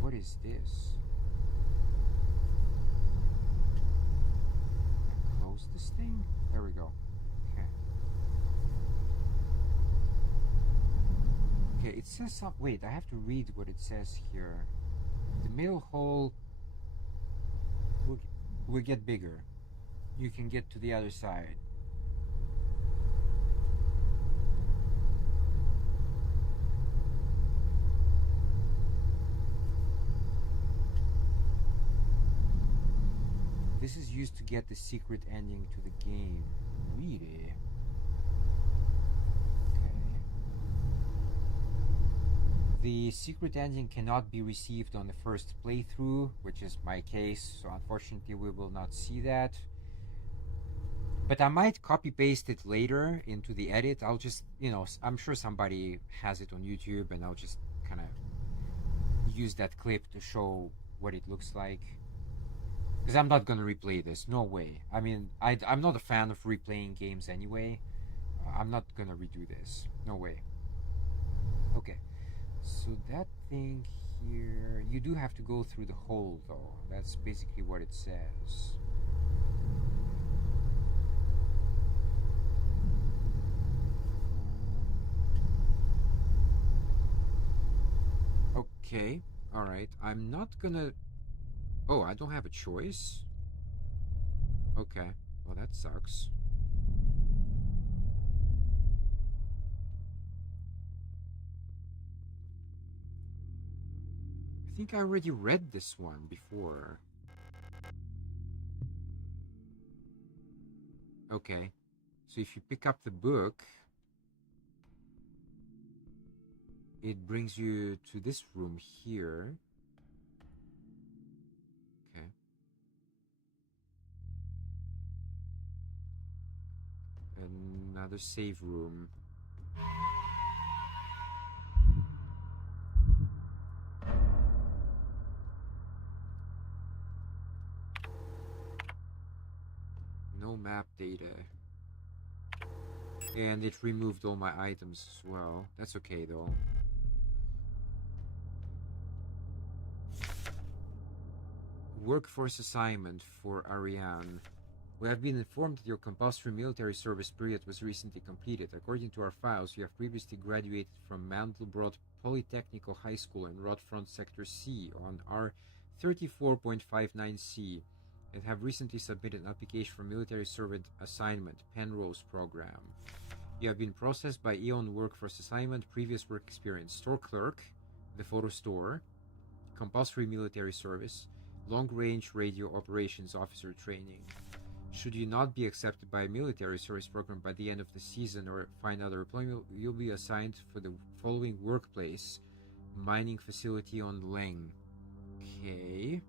What is this? Close this thing? There we go. Okay. Okay, it says some. Wait, I have to read what it says here. The middle hole will get bigger. You can get to the other side. This is used to get the secret ending to the game. Really? Okay. The secret ending cannot be received on the first playthrough, which is my case, so unfortunately we will not see that. But I might copy paste it later into the edit. I'll just, I'm sure somebody has it on YouTube, and I'll just kind of use that clip to show what it looks like. Because I'm not going to replay this. No way. I mean, I'm not a fan of replaying games anyway. I'm not going to redo this. No way. Okay. So that thing here... You do have to go through the hole, though. That's basically what it says. Okay, alright. I'm not gonna... Oh, I don't have a choice? Okay, well that sucks. I think I already read this one before. Okay, so if you pick up the book, it brings you to this room here. Okay. Another save room. No map data. And it removed all my items as well. That's okay though. Workforce assignment for Ariane. We have been informed that your compulsory military service period was recently completed. According to our files, you have previously graduated from Mandelbrot Polytechnical High School in Rodfront Sector C on R34.59C and have recently submitted an application for military servant assignment, Penrose program. You have been processed by Eon Workforce Assignment, previous work experience, store clerk, the photo store, compulsory military service, long-range radio operations officer training. Should you not be accepted by a military service program by the end of the season or find other employment, you'll be assigned for the following workplace: mining facility on Leng. Okay.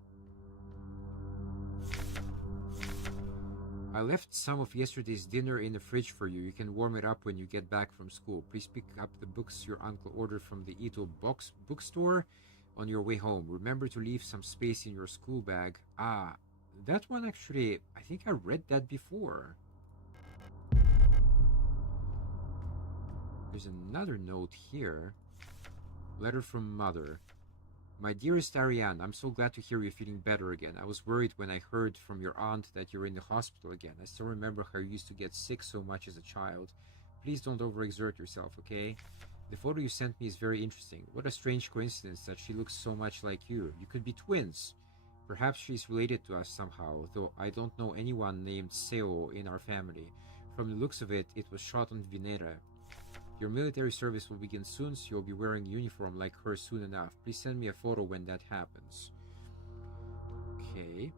I left some of yesterday's dinner in the fridge for you. You can warm it up when you get back from school. Please pick up the books your uncle ordered from the Ito bookstore on your way home. Remember to leave some space in your school bag. Ah, that one actually, I think I read that before. There's another note here. Letter from Mother. My dearest Ariane, I'm so glad to hear you're feeling better again. I was worried when I heard from your aunt that you're in the hospital again. I still remember how you used to get sick so much as a child. Please don't overexert yourself, okay? The photo you sent me is very interesting. What a strange coincidence that she looks so much like you. You could be twins. Perhaps she's related to us somehow, though I don't know anyone named Seo in our family. From the looks of it, it was shot on Venera. Your military service will begin soon, so you'll be wearing a uniform like her soon enough. Please send me a photo when that happens. Okay.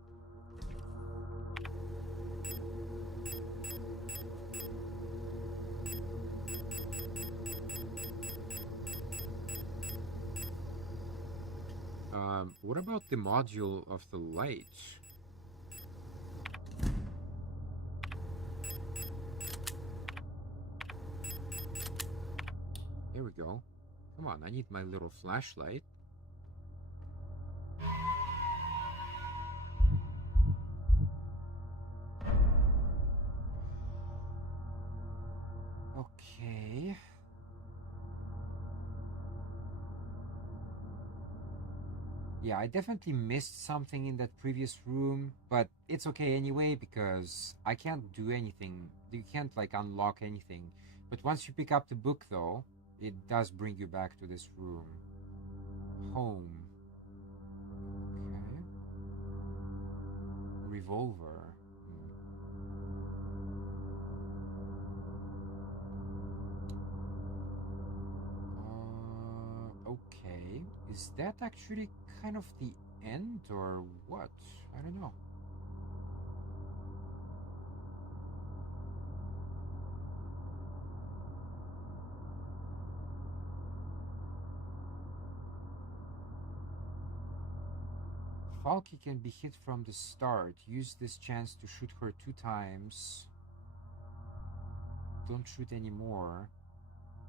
What about the module of the light? There we go. Come on, I need my little flashlight. Okay. Yeah, I definitely missed something in that previous room, but it's okay anyway because I can't do anything. You can't like unlock anything. But once you pick up the book though, it does bring you back to this room. Home. Okay. Revolver. Okay. Is that actually kind of the end or what? I don't know. Falky can be hit from the start. Use this chance to shoot her 2 times. Don't shoot anymore.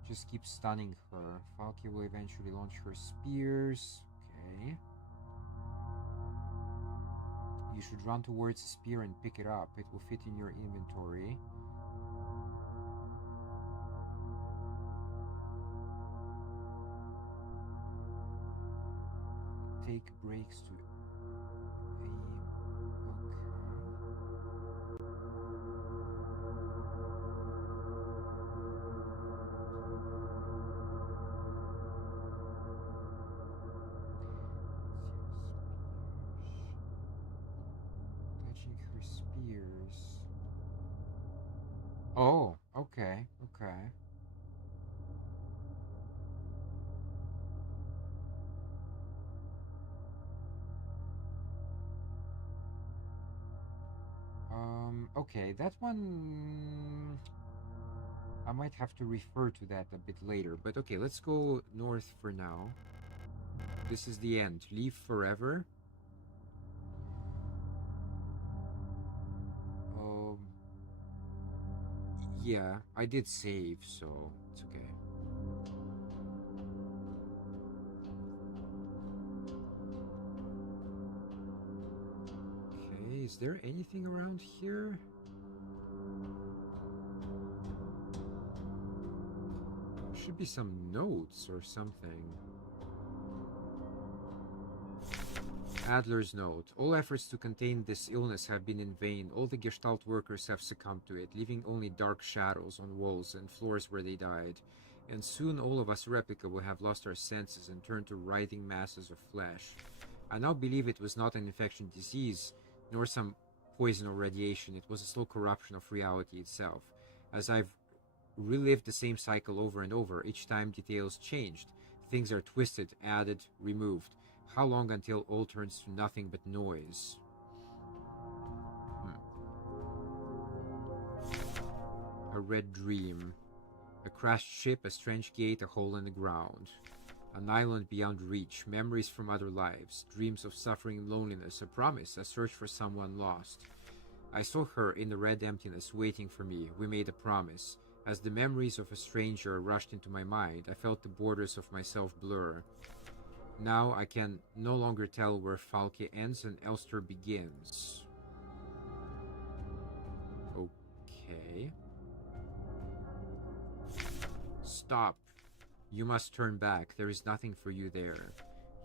Just keep stunning her. Falky will eventually launch her spears. Okay. You should run towards the spear and pick it up. It will fit in your inventory. Take breaks to aim. spears. Oh, okay, okay. Okay, that one I might have to refer to that a bit later. But okay, let's go north for now. This is the end. Leave forever. Um, yeah, I did save, so it's okay. Okay, is there anything around here? Should be some notes or something. Adler's note. All efforts to contain this illness have been in vain. All the Gestalt workers have succumbed to it, leaving only dark shadows on walls and floors where they died. And soon all of us replica will have lost our senses and turned to writhing masses of flesh. I now believe it was not an infection disease, nor some poison or radiation. It was a slow corruption of reality itself. As I've relived the same cycle over and over, each time details changed. Things are twisted, added, removed. How long until all turns to nothing but noise? A red dream. A crashed ship, a strange gate, a hole in the ground. An island beyond reach, memories from other lives, dreams of suffering and loneliness, a promise, a search for someone lost. I saw her in the red emptiness waiting for me. We made a promise. As the memories of a stranger rushed into my mind, I felt the borders of myself blur. Now I can no longer tell where Falke ends and Elster begins. Okay. Stop. You must turn back. There is nothing for you there.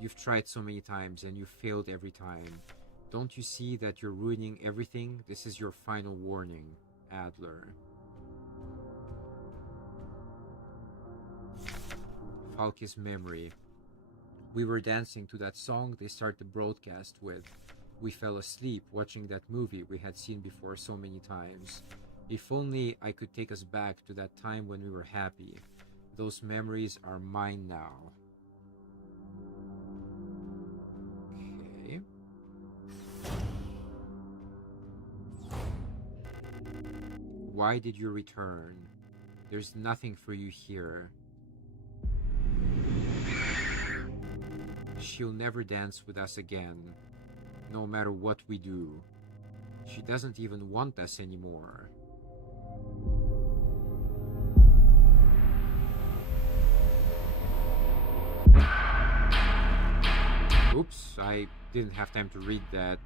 You've tried so many times and you've failed every time. Don't you see that you're ruining everything? This is your final warning, Adler. Falke's memory. We were dancing to that song they start the broadcast with. We fell asleep watching that movie we had seen before so many times. If only I could take us back to that time when we were happy. Those memories are mine now. Okay. Why did you return? There's nothing for you here. She'll never dance with us again, no matter what we do. She doesn't even want us anymore. Oops, I didn't have time to read that.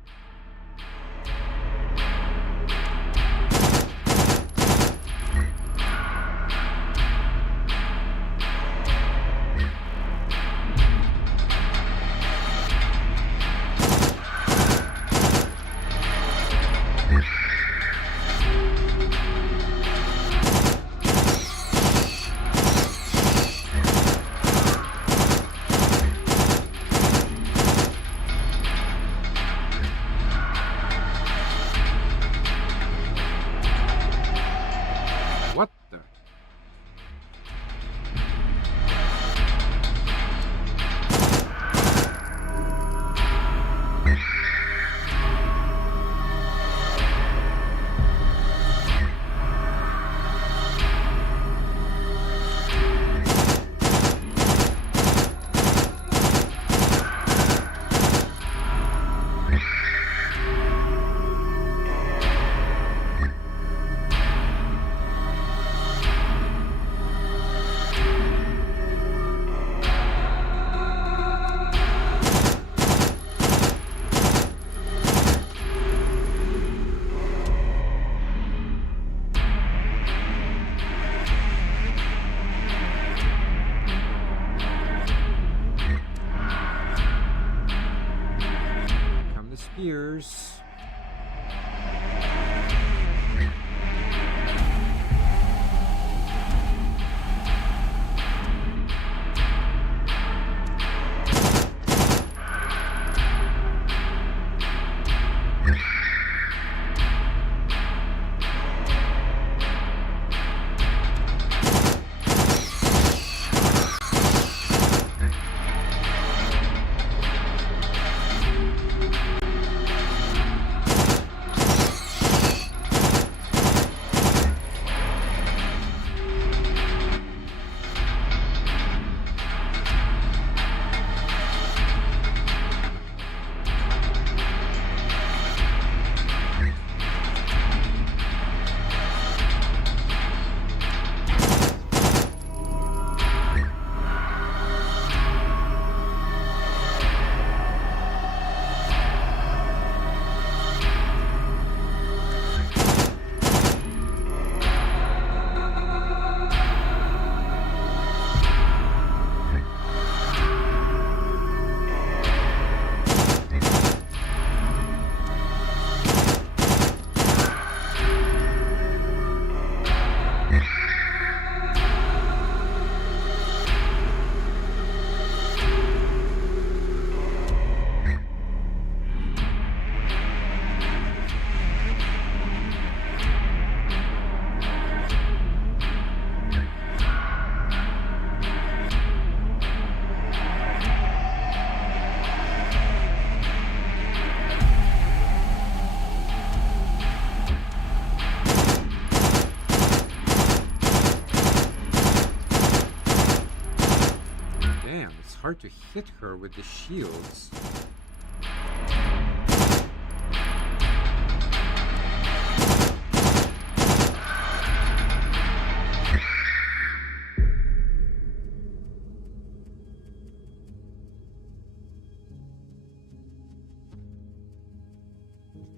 hard to hit her with the shields.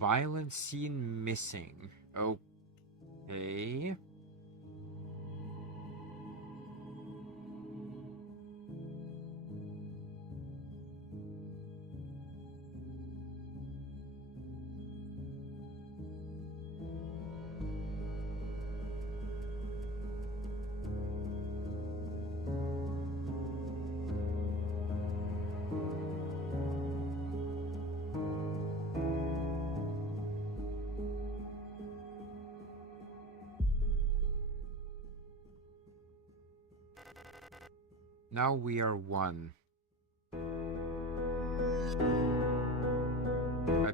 Violent scene missing. Okay. Now we are one. I've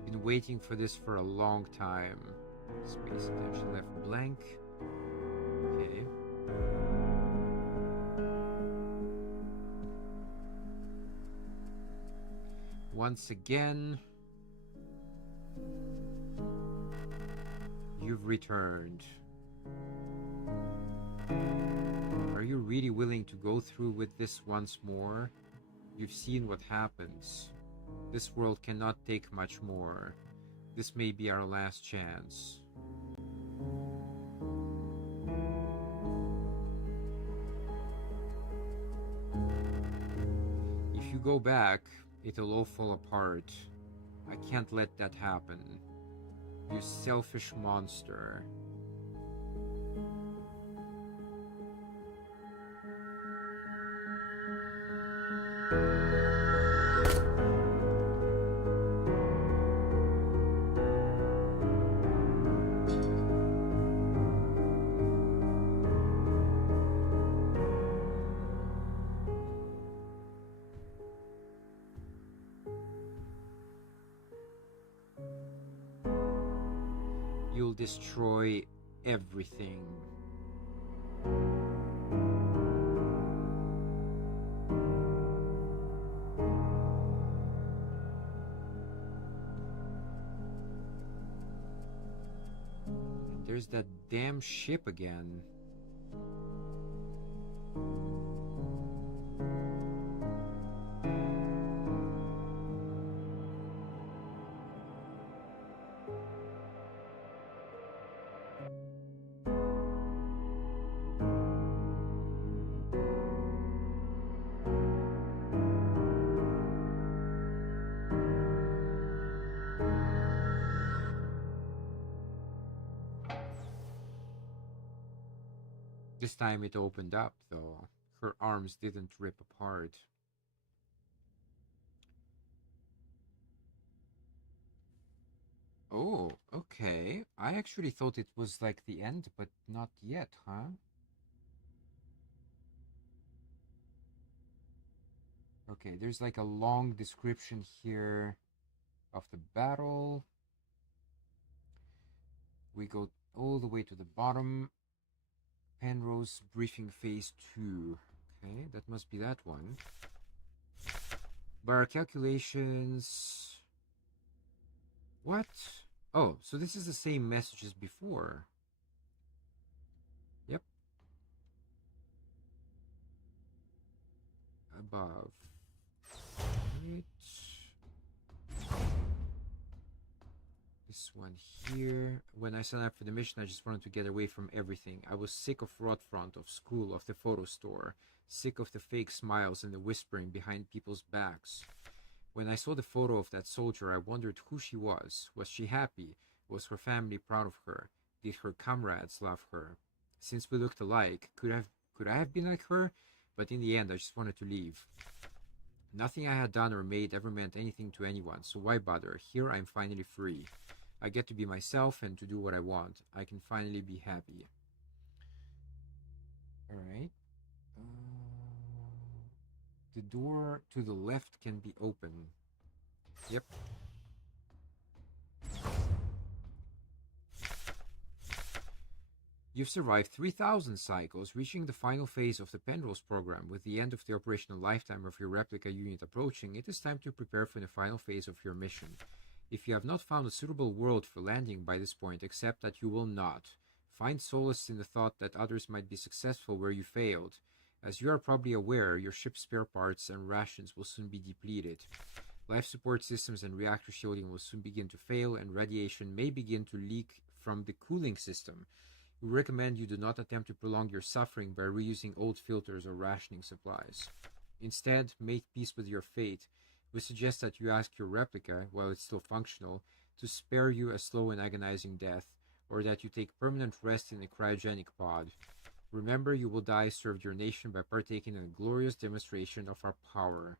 been waiting for this for a long time. Space attention left blank. Okay. Once again, you've returned. Are you really willing to go through with this once more? You've seen what happens. This world cannot take much more. This may be our last chance. If you go back, it'll all fall apart. I can't let that happen. You selfish monster. You'll destroy everything. And there's that damn ship again. This time it opened up, though. Her arms didn't rip apart. Oh, okay. I actually thought it was like the end, but not yet, huh? Okay, there's like a long description here of the battle. We go all the way to the bottom. Penrose briefing phase 2. Okay, that must be that one. By our calculations... What? Oh, so this is the same message as before. Yep. Above. Right. This one here. When I signed up for the mission, I just wanted to get away from everything. I was sick of Rotfront, of school, of the photo store. Sick of the fake smiles and the whispering behind people's backs. When I saw the photo of that soldier, I wondered who she was. Was she happy? Was her family proud of her? Did her comrades love her? Since we looked alike, could I have been like her? But in the end, I just wanted to leave. Nothing I had done or made ever meant anything to anyone, so why bother? Here I'm finally free. I get to be myself and to do what I want. I can finally be happy. Alright. The door to the left can be open. Yep. You've survived 3,000 cycles, reaching the final phase of the Penrose program. With the end of the operational lifetime of your replica unit approaching, it is time to prepare for the final phase of your mission. If you have not found a suitable world for landing by this point, accept that you will not. Find solace in the thought that others might be successful where you failed. As you are probably aware, your ship's spare parts and rations will soon be depleted. Life support systems and reactor shielding will soon begin to fail, and radiation may begin to leak from the cooling system. We recommend you do not attempt to prolong your suffering by reusing old filters or rationing supplies. Instead, make peace with your fate. We suggest that you ask your replica, while it's still functional, to spare you a slow and agonizing death, or that you take permanent rest in a cryogenic pod. Remember, you will die served your nation by partaking in a glorious demonstration of our power.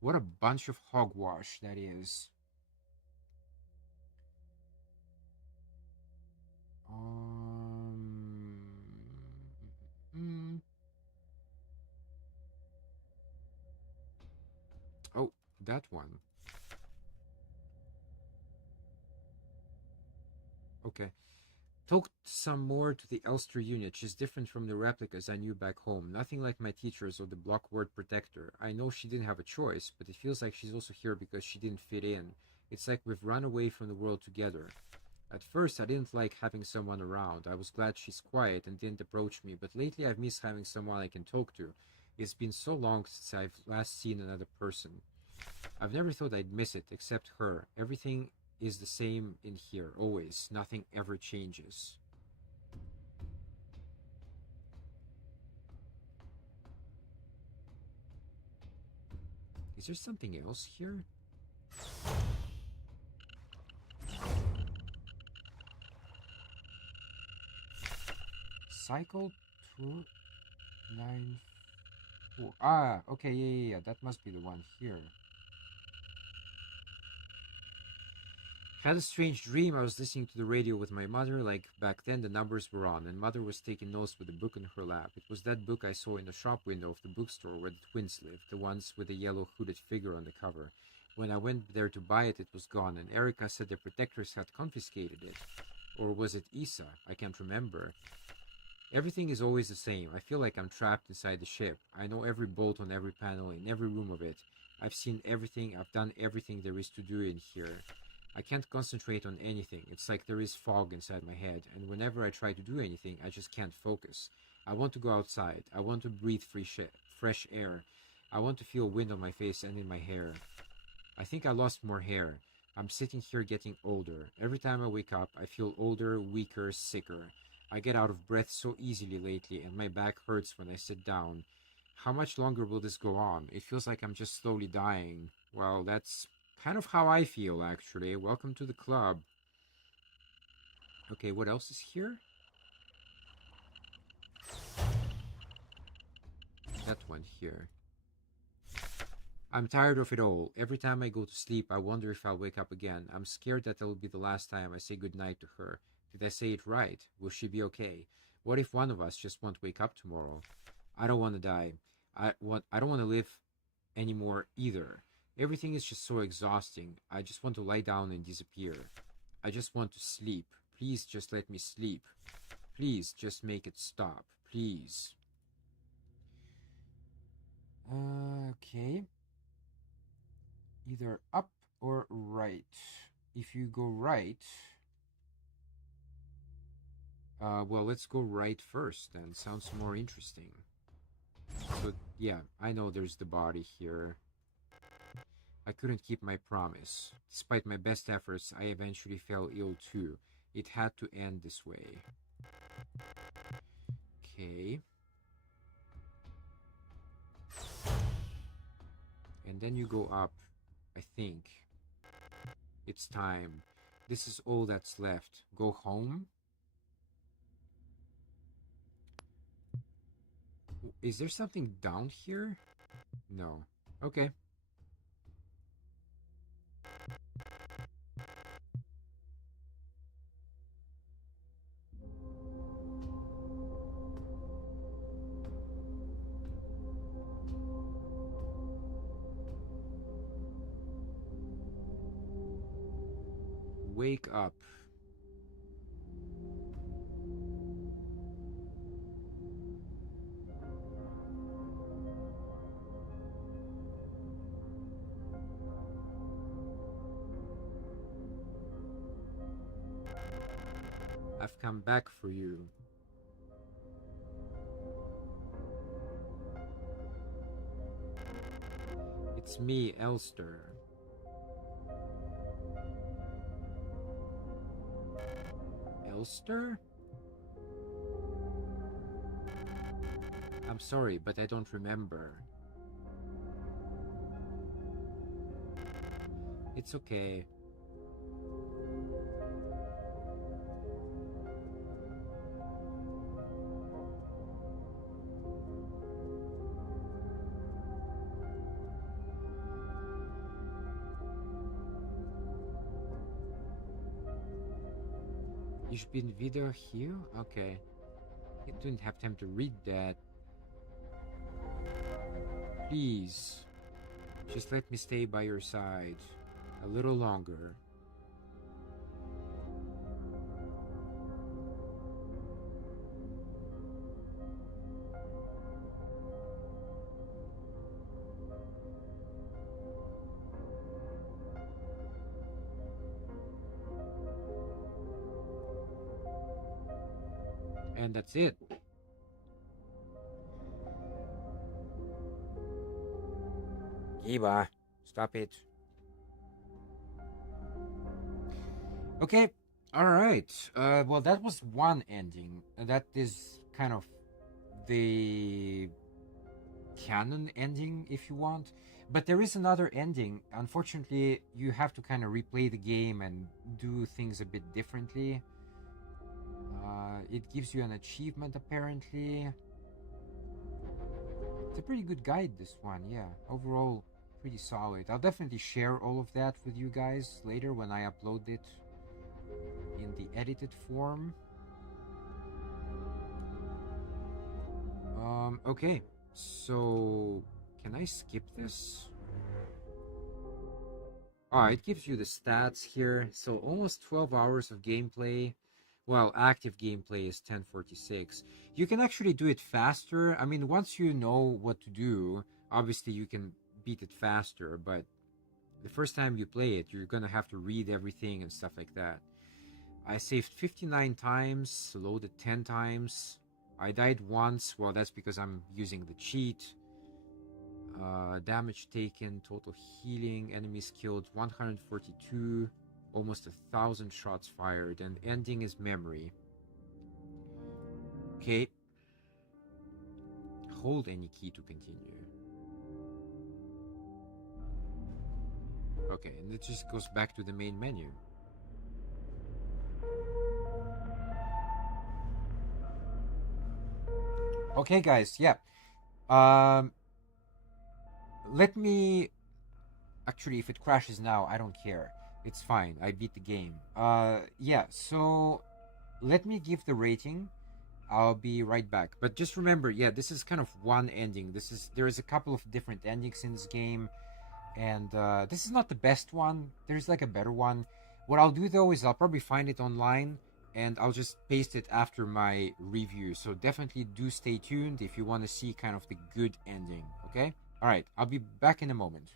What a bunch of hogwash that is. Oh, that one. Okay. Talked some more to the Elster unit. She's different from the replicas I knew back home. Nothing like my teachers or the block word protector. I know she didn't have a choice, but it feels like she's also here because she didn't fit in. It's like we've run away from the world together. At first, I didn't like having someone around. I was glad she's quiet and didn't approach me, but lately I've missed having someone I can talk to. It's been so long since I've last seen another person. I've never thought I'd miss it, except her. Everything is the same in here, always. Nothing ever changes. Is there something else here? Cycle 294. Ah, okay, yeah. That must be the one here. Had a strange dream. I was listening to the radio with my mother. Like back then, the numbers were on, and mother was taking notes with a book in her lap. It was that book I saw in the shop window of the bookstore where the twins lived, the ones with the yellow hooded figure on the cover. When I went there to buy it, it was gone, and Erica said the protectors had confiscated it. Or was it Isa? I can't remember. Everything is always the same. I feel like I'm trapped inside the ship. I know every bolt on every panel in every room of it. I've seen everything. I've done everything there is to do in here. I can't concentrate on anything. It's like there is fog inside my head, and whenever I try to do anything, I just can't focus. I want to go outside. I want to breathe fresh air. I want to feel wind on my face and in my hair. I think I lost more hair. I'm sitting here getting older. Every time I wake up, I feel older, weaker, sicker. I get out of breath so easily lately, and my back hurts when I sit down. How much longer will this go on? It feels like I'm just slowly dying. Well, that's kind of how I feel, actually. Welcome to the club. Okay, what else is here? That one here. I'm tired of it all. Every time I go to sleep, I wonder if I'll wake up again. I'm scared that it'll be the last time I say goodnight to her. Did I say it right? Will she be okay? What if one of us just won't wake up tomorrow? I don't want to die. I don't want to live anymore either. Everything is just so exhausting. I just want to lie down and disappear. I just want to sleep. Please just let me sleep. Please just make it stop. Please. Okay. Either up or right. If you go right, well, let's go right first then. Sounds more interesting. So, yeah, I know there's the body here. I couldn't keep my promise. Despite my best efforts, I eventually fell ill too. It had to end this way. Okay. And then you go up, I think. It's time. This is all that's left. Go home? Is there something down here? No. Okay. Wake up. I've come back for you. It's me, Elster. Elster? I'm sorry, but I don't remember. It's okay. Ich bin wieder here? Okay. I didn't have time to read that. Please, just let me stay by your side a little longer. And that's it. Giba, stop it. Okay, alright. Well, that was one ending. That is kind of the canon ending, if you want. But there is another ending. Unfortunately, you have to kind of replay the game and do things a bit differently. It gives you an achievement, apparently. It's a pretty good guide, this one, yeah. Overall, pretty solid. I'll definitely share all of that with you guys later when I upload it in the edited form. Okay. So, can I skip this? It gives you the stats here. So, almost 12 hours of gameplay. Well, active gameplay is 1046. You can actually do it faster. I mean, once you know what to do, obviously you can beat it faster, but the first time you play it, you're gonna have to read everything and stuff like that. I saved 59 times, loaded 10 times. I died once. Well, that's because I'm using the cheat. Damage taken, total healing, enemies killed 142. Almost 1,000 shots fired, and ending is memory. Okay. Hold any key to continue. Okay, and it just goes back to the main menu. Okay, guys, yeah. Let me... Actually, if it crashes now, I don't care. It's fine. I beat the game. Yeah, so let me give the rating. I'll be right back. But just remember, yeah, this is kind of one ending. There is a couple of different endings in this game, and this is not the best one. There's like a better one. What I'll do though is I'll probably find it online, and I'll just paste it after my review. So definitely do stay tuned if you want to see kind of the good ending. Okay? All right. I'll be back in a moment.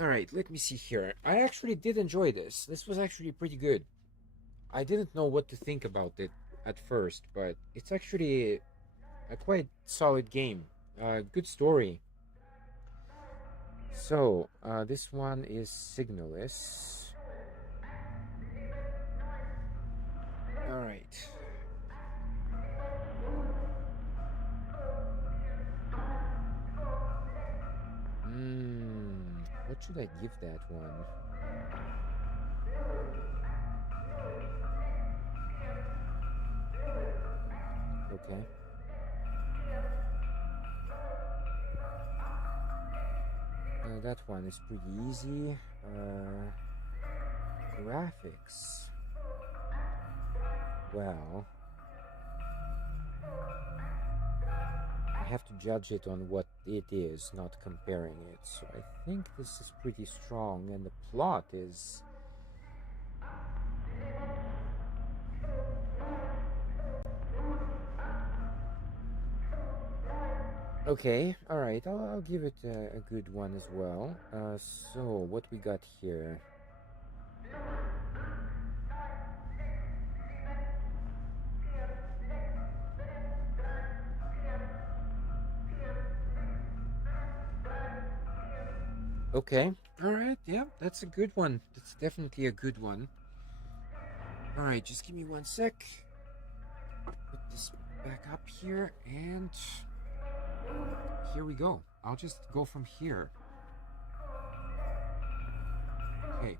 Alright, let me see here. I actually did enjoy this. This was actually pretty good. I didn't know what to think about it at first, but it's actually a quite solid game. Good story. So, this one is Signalis. Alright. What should I give that one? Okay. That one is pretty easy. Graphics. Well, I have to judge it on what it is, not comparing it. So I think this is pretty strong, and the plot is... Okay, alright, I'll give it a good one as well. So, what we got here? Okay. All right. Yeah, that's a good one. That's definitely a good one. All right, just give me one sec. Put this back up here, and here we go. I'll just go from here. Okay.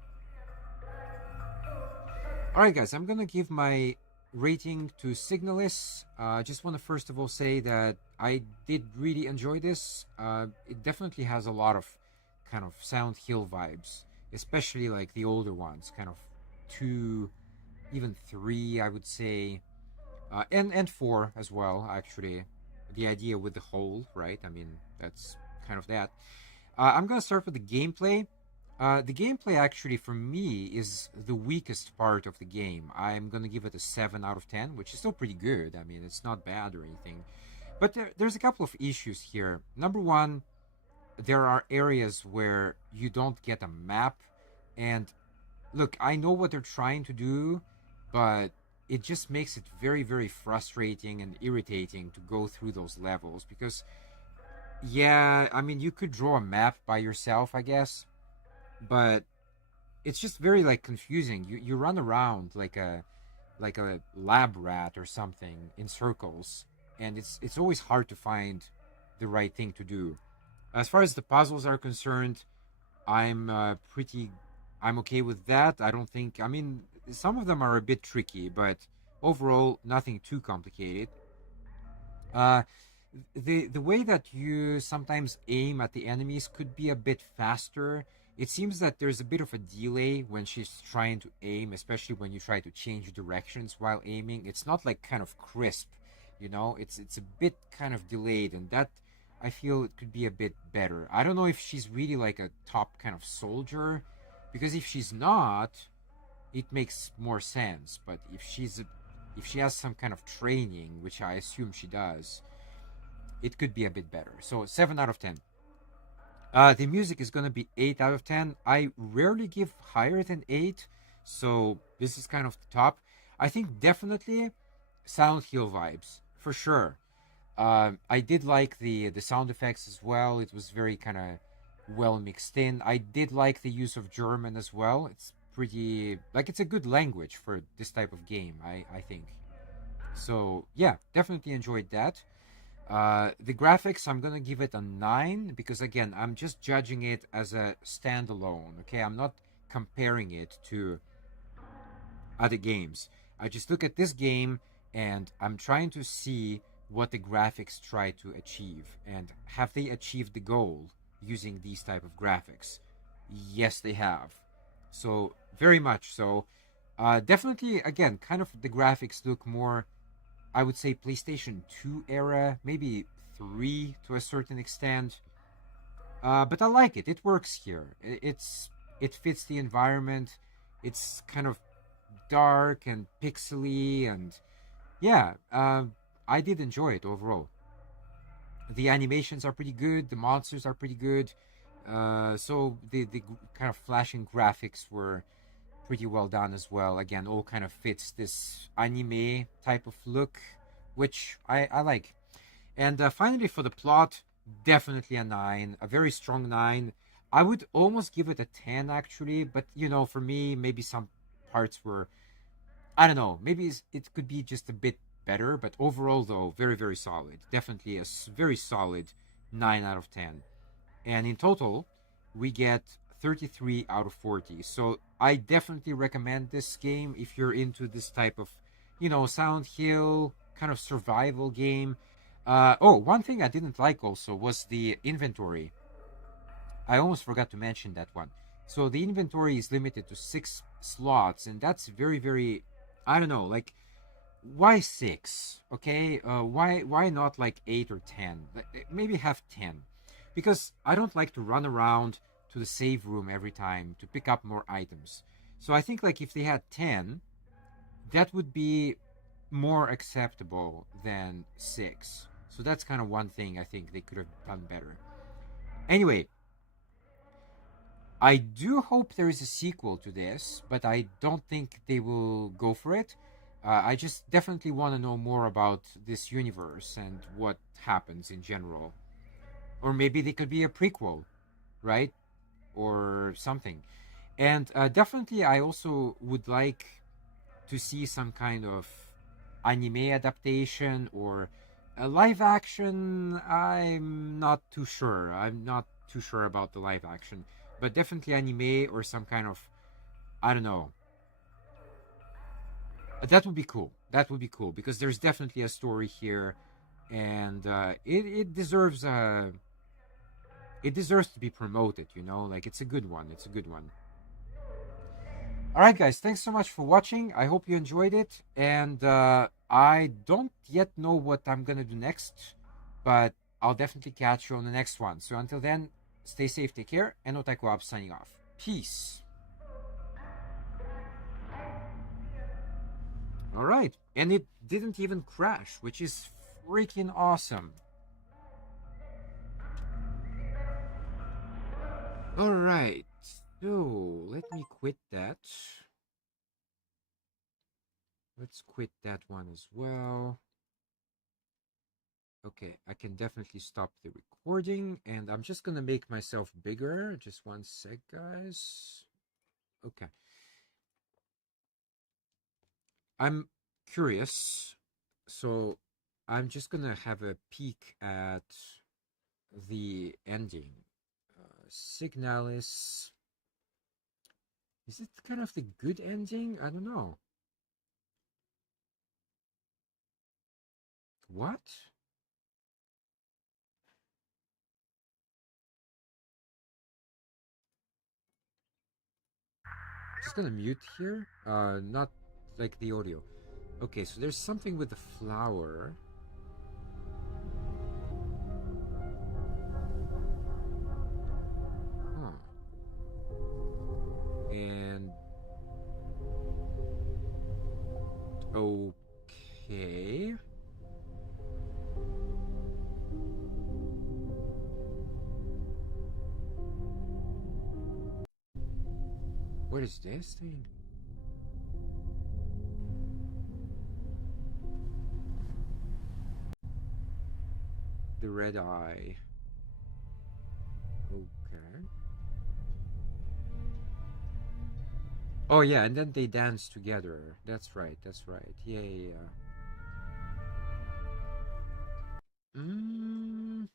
All right, guys. I'm gonna give my rating to Signalis. I just want to first of all say that I did really enjoy this. It definitely has a lot of kind of Sound Hill vibes, especially like the older ones, kind of two, even three, I would say, and four as well. Actually, the idea with the hole, right? I mean, that's kind of that. I'm gonna start with the gameplay. The gameplay actually for me is the weakest part of the game. I'm gonna give it a 7 out of 10, which is still pretty good. I mean, it's not bad or anything. But there's a couple of issues here. Number one, there are areas where you don't get a map, and look, I know what they're trying to do, but it just makes it very, very frustrating and irritating to go through those levels because, yeah, I mean, you could draw a map by yourself, I guess, but it's just very like confusing. You run around like a lab rat or something in circles, and it's always hard to find the right thing to do. As far as the puzzles are concerned, I'm pretty. I'm okay with that. I don't think. I mean, some of them are a bit tricky, but overall, nothing too complicated. Uh, the way that you sometimes aim at the enemies could be a bit faster. It seems that there's a bit of a delay when she's trying to aim, especially when you try to change directions while aiming. It's not like kind of crisp, you know. It's a bit kind of delayed, and that I feel it could be a bit better. I don't know if she's really like a top kind of soldier, because if she's not, it makes more sense. But if she has some kind of training, which I assume she does, it could be a bit better. So 7 out of 10. The music is gonna be 8 out of 10. I rarely give higher than 8, so this is kind of the top. I think definitely Sound Hill vibes for sure. I did like the sound effects as well. It was very kind of well mixed in. I did like the use of German as well. It's pretty like it's a good language for this type of game. I think so. Yeah, definitely enjoyed that. The graphics, I'm gonna give it a 9 because again, I'm just judging it as a standalone. Okay, I'm not comparing it to other games. I just look at this game and I'm trying to see what the graphics try to achieve and have they achieved the goal using these type of graphics. Yes, they have. So very much so. Definitely, again, kind of the graphics look more, I would say, PlayStation 2 era, maybe 3 to a certain extent. But I like it. It works here. It fits the environment. It's kind of dark and pixely, and yeah, I did enjoy it overall. The animations are pretty good. The monsters are pretty good. So the kind of flashing graphics were pretty well done as well. Again, all kind of fits this anime type of look, which I like. And finally, for the plot, definitely a 9, a very strong 9. I would almost give it a 10 actually, but you know, for me, maybe some parts were, I don't know, maybe it could be just a bit better, but overall, though, very, very solid. Definitely a very solid 9 out of 10. And in total, we get 33 out of 40. So I definitely recommend this game if you're into this type of, you know, Silent Hill kind of survival game. Oh, one thing I didn't like also was the inventory. I almost forgot to mention that one. So the inventory is limited to 6 slots, and that's very, very, I don't know, like why 6? Okay, why not like 8 or 10? Maybe have 10, because I don't like to run around to the save room every time to pick up more items. So I think like if they had 10, that would be more acceptable than 6. So that's kind of one thing I think they could have done better. Anyway, I do hope there is a sequel to this, but I don't think they will go for it. I just definitely want to know more about this universe and what happens in general. Or maybe they could be a prequel, right? or something. And definitely, I also would like to see some kind of anime adaptation or a live action. I'm not too sure. I'm not too sure about the live action, but definitely anime or some kind of, I don't know. That would be cool. That would be cool because there's definitely a story here, and it deserves to be promoted. You know, like it's a good one. It's a good one. All right, guys, thanks so much for watching. I hope you enjoyed it. And I don't yet know what I'm going to do next, but I'll definitely catch you on the next one. So until then, stay safe, take care, and Otaku Up signing off. Peace. All right. And it didn't even crash, which is freaking awesome. All right. So let me quit that. Let's quit that one as well. Okay, I can definitely stop the recording, and I'm just gonna make myself bigger. Just one sec, guys. Okay. I'm curious, so I'm just gonna have a peek at the ending. Signalis. Is it kind of the good ending? I don't know. What? Just gonna mute here. Not like the audio. Okay, so there's something with the flower. Huh. And okay. What is this thing? The red eye. Okay. Oh yeah, and then they dance together. That's right. That's right. Yeah, yeah, yeah. Mm,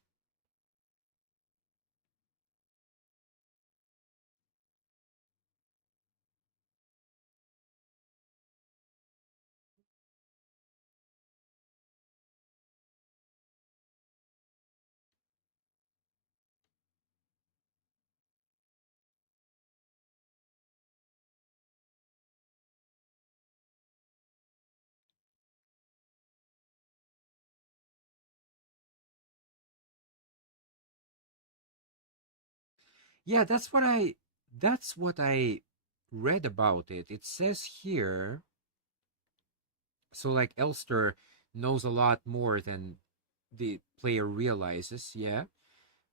yeah, that's what I read about it. It says here, so like Elster knows a lot more than the player realizes, yeah.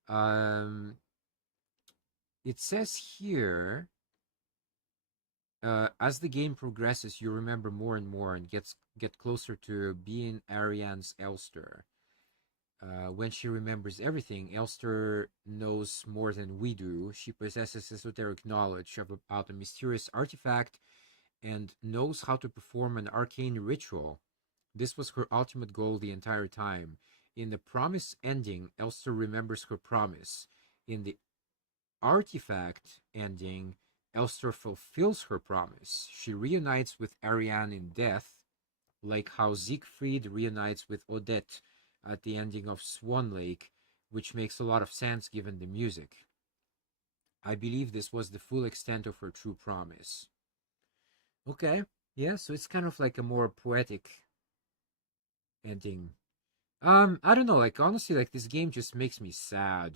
Um it says here, as the game progresses, you remember more and more and get closer to being Ariane's Elster. When she remembers everything, Elster knows more than we do. She possesses esoteric knowledge about a mysterious artifact and knows how to perform an arcane ritual. This was her ultimate goal the entire time. In the promise ending, Elster remembers her promise. In the artifact ending, Elster fulfills her promise. She reunites with Ariane in death, like how Siegfried reunites with Odette at the ending of Swan Lake, which makes a lot of sense given the music. I believe this was the full extent of her true promise. Okay, yeah, so it's kind of like a more poetic ending. I don't know, like honestly, like this game just makes me sad.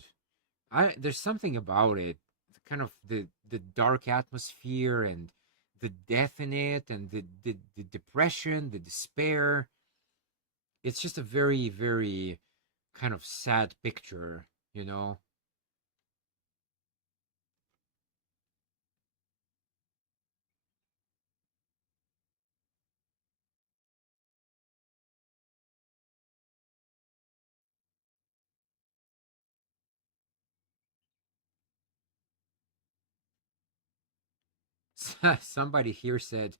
There's something about it, kind of the dark atmosphere and the death in it and the depression, the despair. It's just a very, very kind of sad picture, you know? Somebody here said,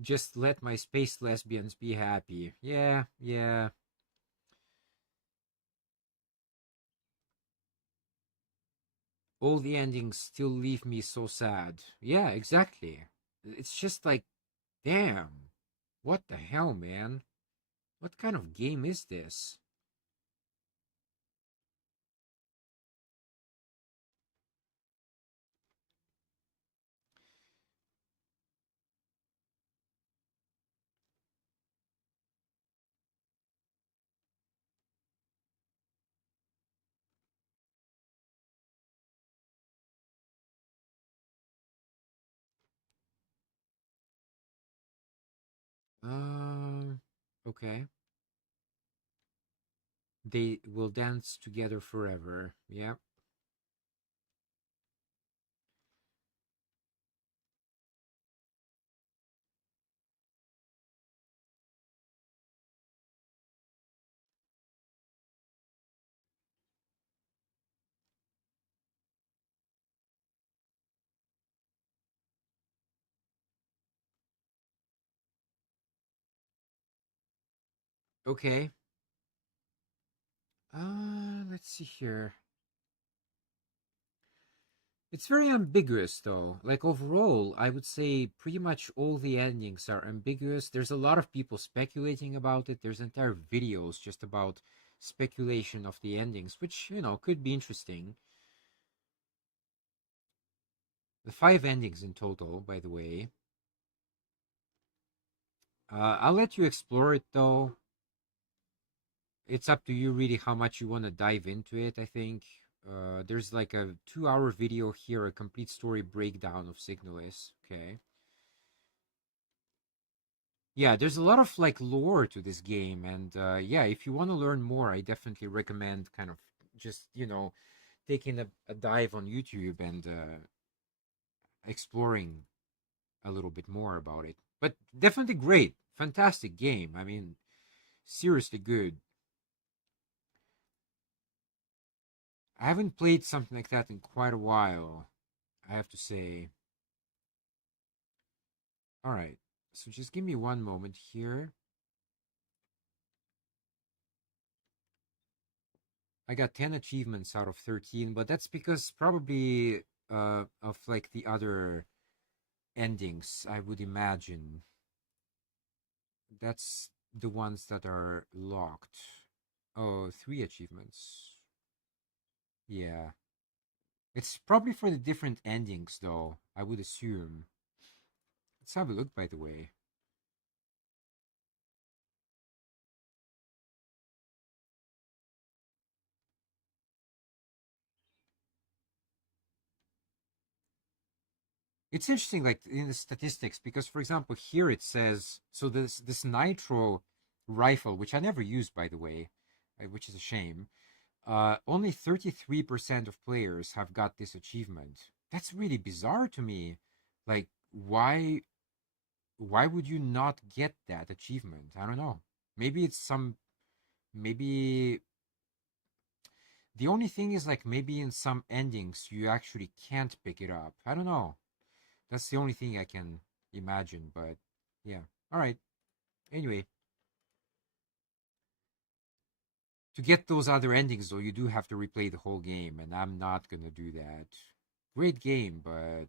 just let my space lesbians be happy. Yeah, yeah. All the endings still leave me so sad. Yeah, exactly. It's just like, damn. What the hell, man? What kind of game is this? Um, okay. They will dance together forever. Yeah. Okay. Let's see here. It's very ambiguous, though. Like, overall, I would say pretty much all the endings are ambiguous. There's a lot of people speculating about it. There's entire videos just about speculation of the endings, which, could be interesting. The 5 endings in total, by the way. I'll let you explore it, though. It's up to you, really, how much you want to dive into it, I think. There's like a 2-hour video here, a complete story breakdown of Signalis. Okay. Yeah, there's a lot of like lore to this game, and yeah, if you want to learn more, I definitely recommend kind of just taking a dive on YouTube and exploring a little bit more about it. But definitely great, fantastic game. I mean, seriously good. I haven't played something like that in quite a while, I have to say. All right, so just give me one moment here. I got 10 achievements out of 13, but that's because probably of like the other endings, I would imagine. That's the ones that are locked. Oh, 3 achievements. Yeah. It's probably for the different endings, though, I would assume. Let's have a look, by the way. It's interesting, like in the statistics, because for example, here it says so this nitro rifle, which I never used, by the way, which is a shame. Only 33% of players have got this achievement. That's really bizarre to me. Like, why would you not get that achievement? I don't know. Maybe it's some maybe the only thing is like maybe in some endings you actually can't pick it up. I don't know. That's the only thing I can imagine, but yeah. All right. Anyway, to get those other endings though, you do have to replay the whole game, and I'm not gonna do that. Great game, but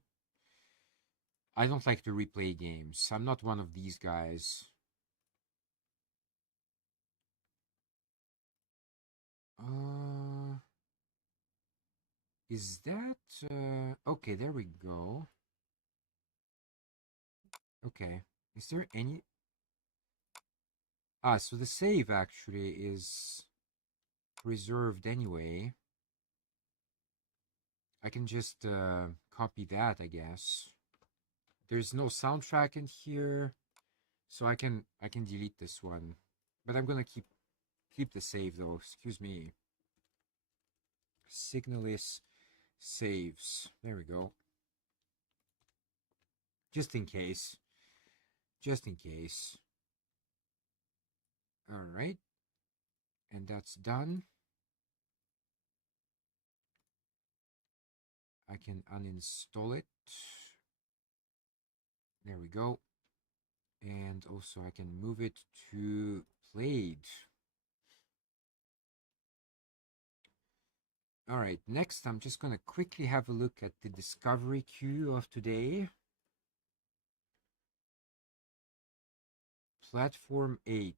I don't like to replay games. I'm not one of these guys. Uh, is that okay? There we go. Okay. Is there any? Ah, so the save actually is reserved anyway. I can just copy that, I guess. There's no soundtrack in here, so I can delete this one. But I'm gonna keep the save though. Excuse me. Signalis saves. There we go. Just in case. Just in case. All right. And that's done. I can uninstall it. There we go. And also I can move it to played. All right, next I'm just going to quickly have a look at the discovery queue of today. Platform 8.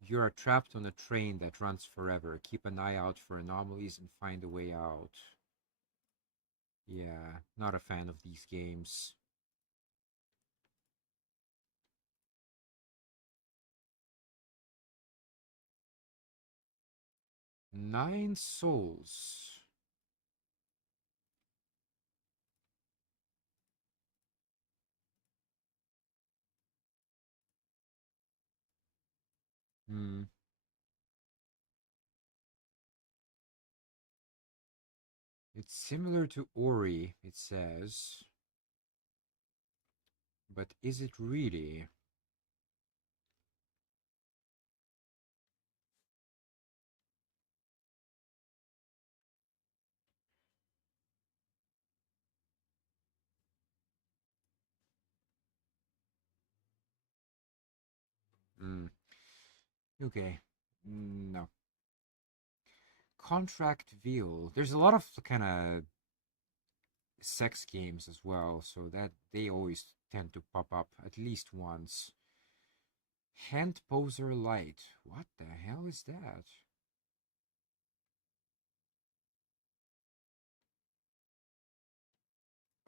You are trapped on a train that runs forever. Keep an eye out for anomalies and find a way out. Yeah, not a fan of these games. Nine souls. Hmm. It's similar to Ori, it says. But is it really? Hmm. Okay. No. Contract Veal. There's a lot of kind of sex games as well, so that they always tend to pop up at least once. Hand Poser Light. What the hell is that?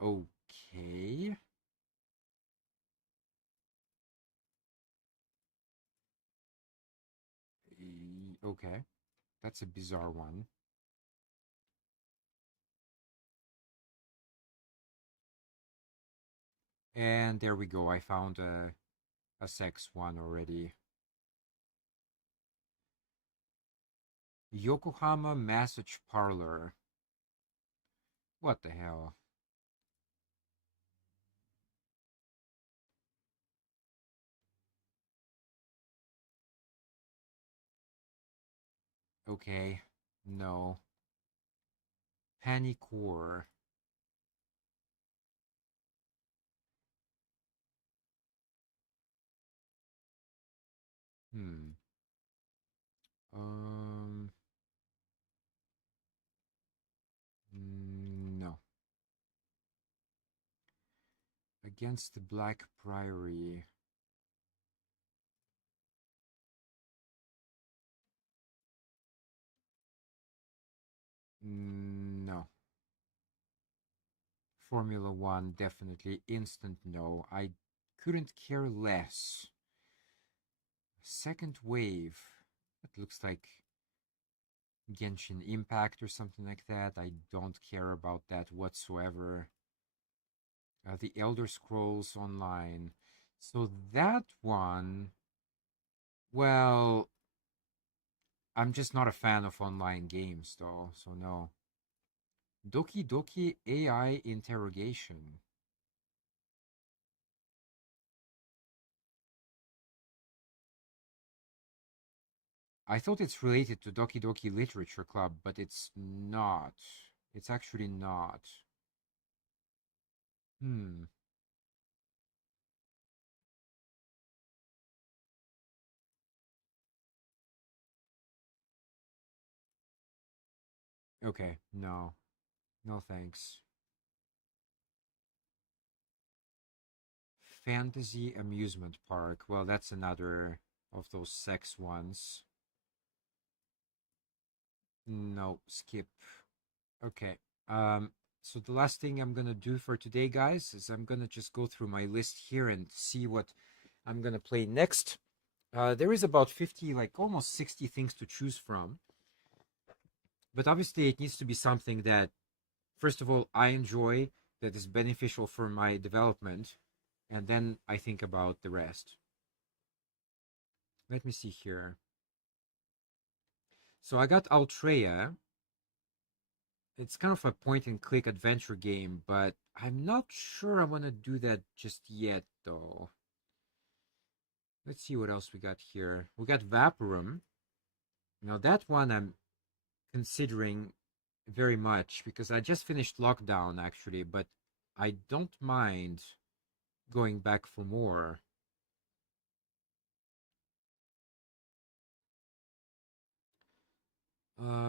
Okay. Okay. That's a bizarre one. And there we go. I found a sex one already. Yokohama Massage Parlor. What the hell? Okay. No. Panicore. Hmm. Um. No. Against the Black Priory. No. Formula One, definitely. Instant no. I couldn't care less. Second Wave. It looks like Genshin Impact or something like that. I don't care about that whatsoever. The Elder Scrolls Online. So that one, well, I'm just not a fan of online games though, so no. Doki Doki AI Interrogation. I thought it's related to Doki Doki Literature Club, but it's not. It's actually not. Hmm. Okay, no. No thanks. Fantasy Amusement Park. Well, that's another of those sex ones. No, skip. Okay. Um, so the last thing I'm gonna do for today, guys, is I'm gonna just go through my list here and see what I'm gonna play next. There is about 50, like almost 60 things to choose from. But obviously, it needs to be something that, first of all, I enjoy, that is beneficial for my development, and then I think about the rest. Let me see here. So I got Altrea. It's kind of a point and click adventure game, but I'm not sure I want to do that just yet, though. Let's see what else we got here. We got Vaporum. Now, that one I'm considering very much because I just finished Lockdown, actually, but I don't mind going back for more.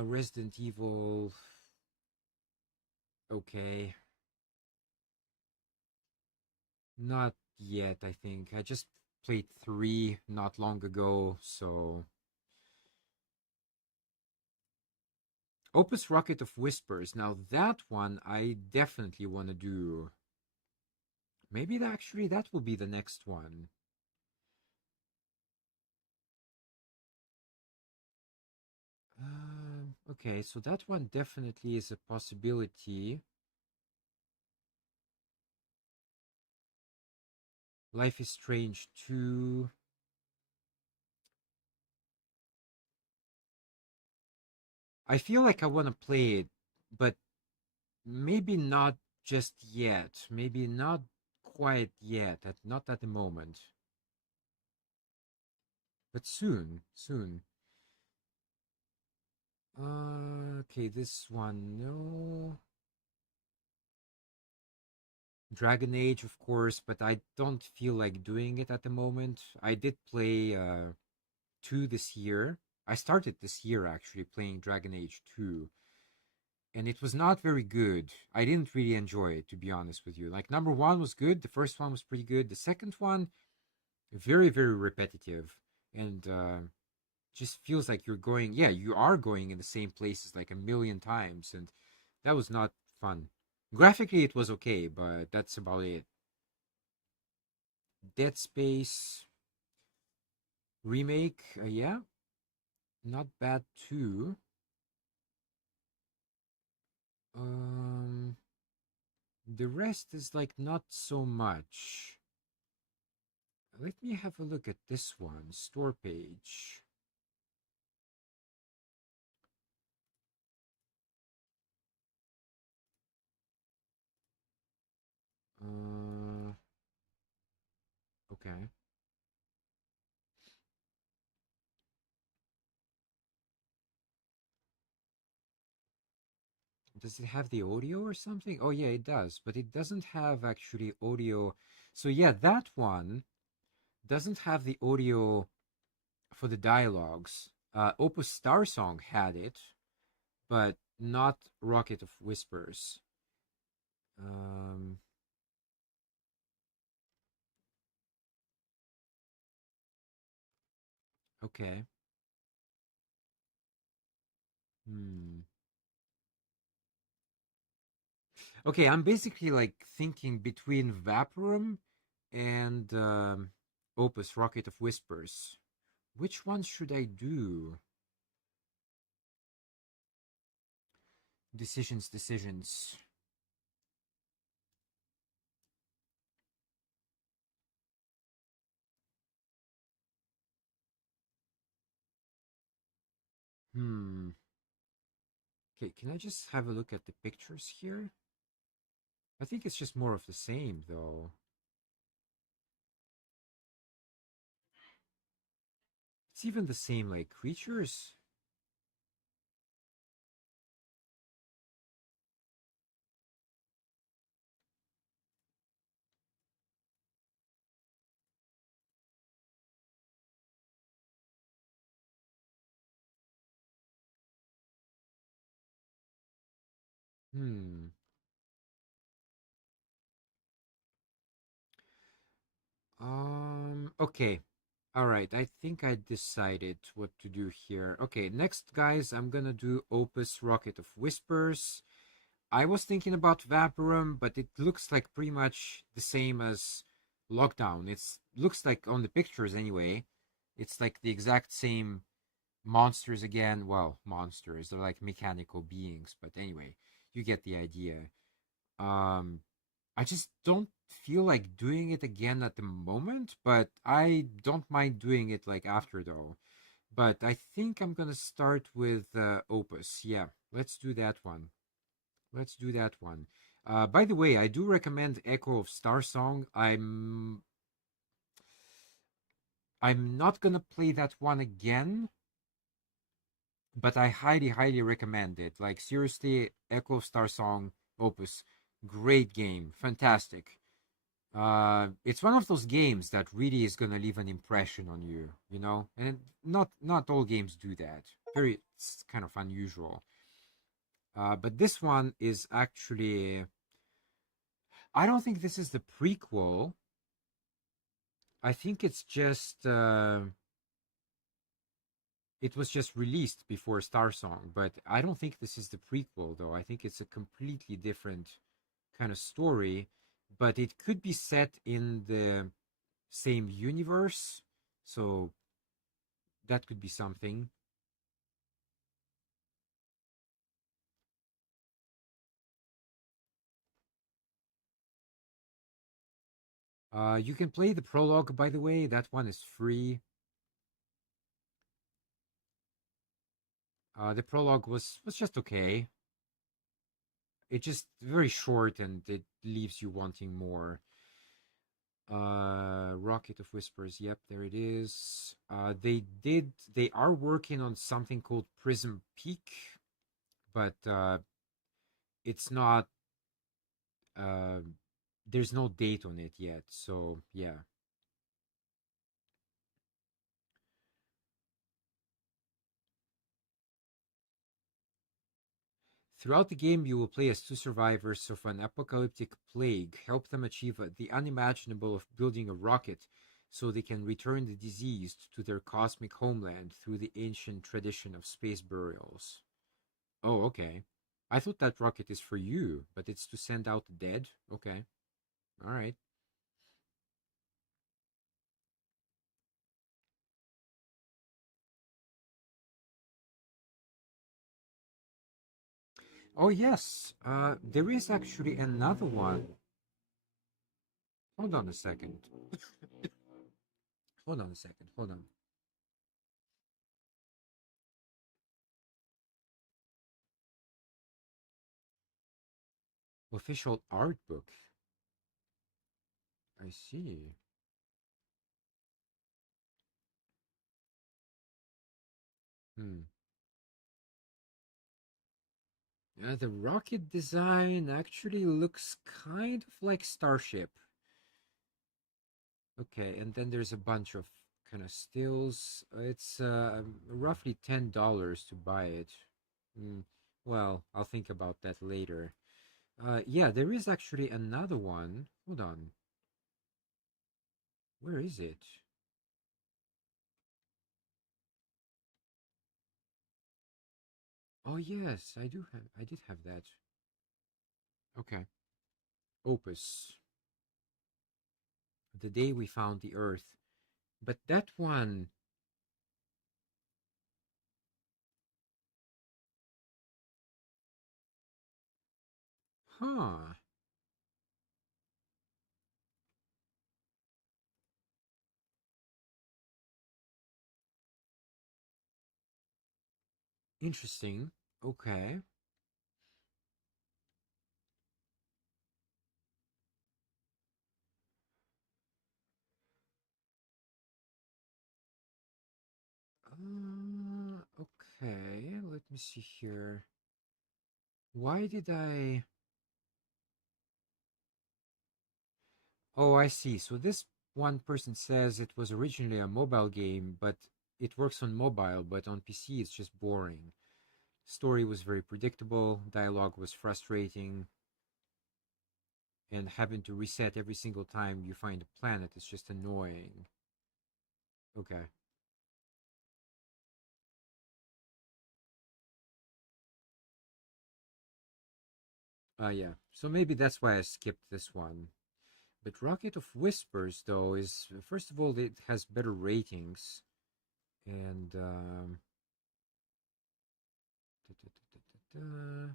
Resident Evil. Okay. Not yet, I think. I just played 3 not long ago, so. Opus Rocket of Whispers. Now, that one I definitely want to do. Maybe actually that will be the next one. Okay, so that one definitely is a possibility. Life is Strange 2. I feel like I want to play it, but maybe not just yet. Maybe not quite yet. Not at the moment. But soon, soon. Okay, this one, no. Dragon Age, of course, but I don't feel like doing it at the moment. I did play 2 this year. I started this year actually playing Dragon Age 2, and it was not very good. I didn't really enjoy it, to be honest with you. Like, number 1 was good, the first one was pretty good. The second one, very, very repetitive, and just feels like you're going, yeah, you are going in the same places like a million times, and that was not fun. Graphically, it was okay, but that's about it. Dead Space remake, yeah, not bad too. Um, the rest is like not so much. Let me have a look at this one, store page. Okay. Does it have the audio or something? Oh yeah, it does, but it doesn't have actually audio. So yeah, that one doesn't have the audio for the dialogues. Opus Star Song had it, but not Rocket of Whispers. Um, okay. Hmm. Okay, I'm basically like thinking between Vaporum and Opus Rocket of Whispers. Which one should I do? Decisions, decisions. Hmm. Okay, can I just have a look at the pictures here? I think it's just more of the same, though. It's even the same, like, creatures. Hmm. Okay. All right, I think I decided what to do here. Okay, next, guys, I'm gonna do Opus Rocket of Whispers. I was thinking about Vaporum, but it looks like pretty much the same as Lockdown. It's looks like on the pictures anyway. It's like the exact same monsters again. Well, monsters, they're like mechanical beings, but anyway, you get the idea. Um I just don't feel like doing it again at the moment, but I don't mind doing it like after though. But I think I'm gonna start with Opus. Yeah, let's do that one. Let's do that one. By the way, I do recommend Echo of Star Song. I'm not gonna play that one again, but I highly, highly recommend it. Like seriously, Echo of Star Song Opus, great game, fantastic. It's one of those games that really is gonna leave an impression on you, you know. And not all games do that. It's kind of unusual. But this one is actually, I don't think this is the prequel. I think it's just it was just released before Star Song, but I don't think this is the prequel though. I think it's a completely different kind of story, but it could be set in the same universe, so that could be something. You can play the prologue, by the way. That one is free. The prologue was just okay. It just very short and it leaves you wanting more. Rocket of Whispers. Yep, there it is. They are working on something called Prism Peak, but it's not. Uh, there's no date on it yet. So yeah. Throughout the game, you will play as two survivors of an apocalyptic plague. Help them achieve the unimaginable of building a rocket so they can return the diseased to their cosmic homeland through the ancient tradition of space burials. Oh, okay. I thought that rocket is for you, but it's to send out the dead? Okay. All right. Oh, yes. There is actually another one. Hold on a second. Hold on a second. Hold on. Official art book. I see. Hmm. The rocket design actually looks kind of like Starship. Okay, and then there's a bunch of kind of stills. It's roughly $10 to buy it. Hmm. Well, I'll think about that later. Yeah, there is actually another one. Hold on. Where is it? Oh yes, I did have that. Okay. Opus. The Day We Found the Earth. But that one, huh? Interesting. Okay. Okay, let me see here. Why did I? Oh, I see. So this one person says it was originally a mobile game, but it works on mobile, but on PC it's just boring. Story was very predictable, dialogue was frustrating, and having to reset every single time you find a planet is just annoying. Okay. Yeah. So maybe that's why I skipped this one. But Rocket of Whispers, though, is first of all, it has better ratings, and da, da, da, da, da,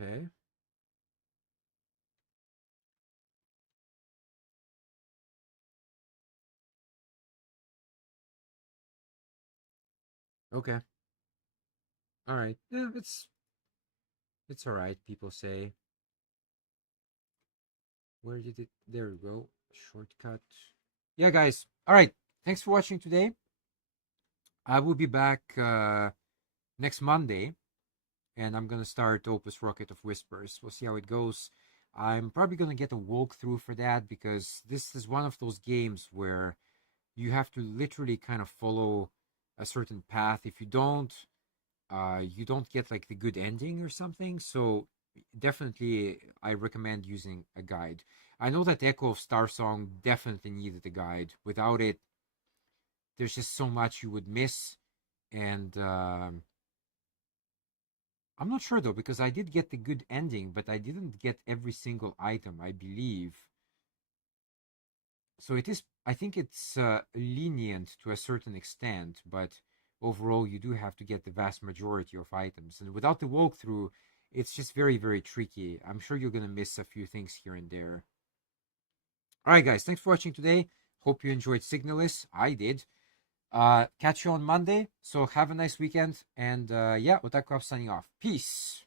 okay, okay, all right. Yeah, it's all right. People say, where did it? There we go. Shortcut. Yeah, guys. All right. Thanks for watching today. I will be back next Monday, and I'm gonna start Opus Rocket of Whispers. We'll see how it goes. I'm probably gonna get a walkthrough for that because this is one of those games where you have to literally kind of follow a certain path. If you don't get like the good ending or something. So definitely, I recommend using a guide. I know that Echo of Star Song definitely needed a guide. Without it, there's just so much you would miss, and I'm not sure though because I did get the good ending, but I didn't get every single item, I believe. So it is. I think it's lenient to a certain extent, but overall, you do have to get the vast majority of items. And without the walkthrough, it's just very, very tricky. I'm sure you're gonna miss a few things here and there. All right, guys. Thanks for watching today. Hope you enjoyed Signalis. I did. Catch you on Monday. So have a nice weekend. And yeah, Otaku signing off. Peace.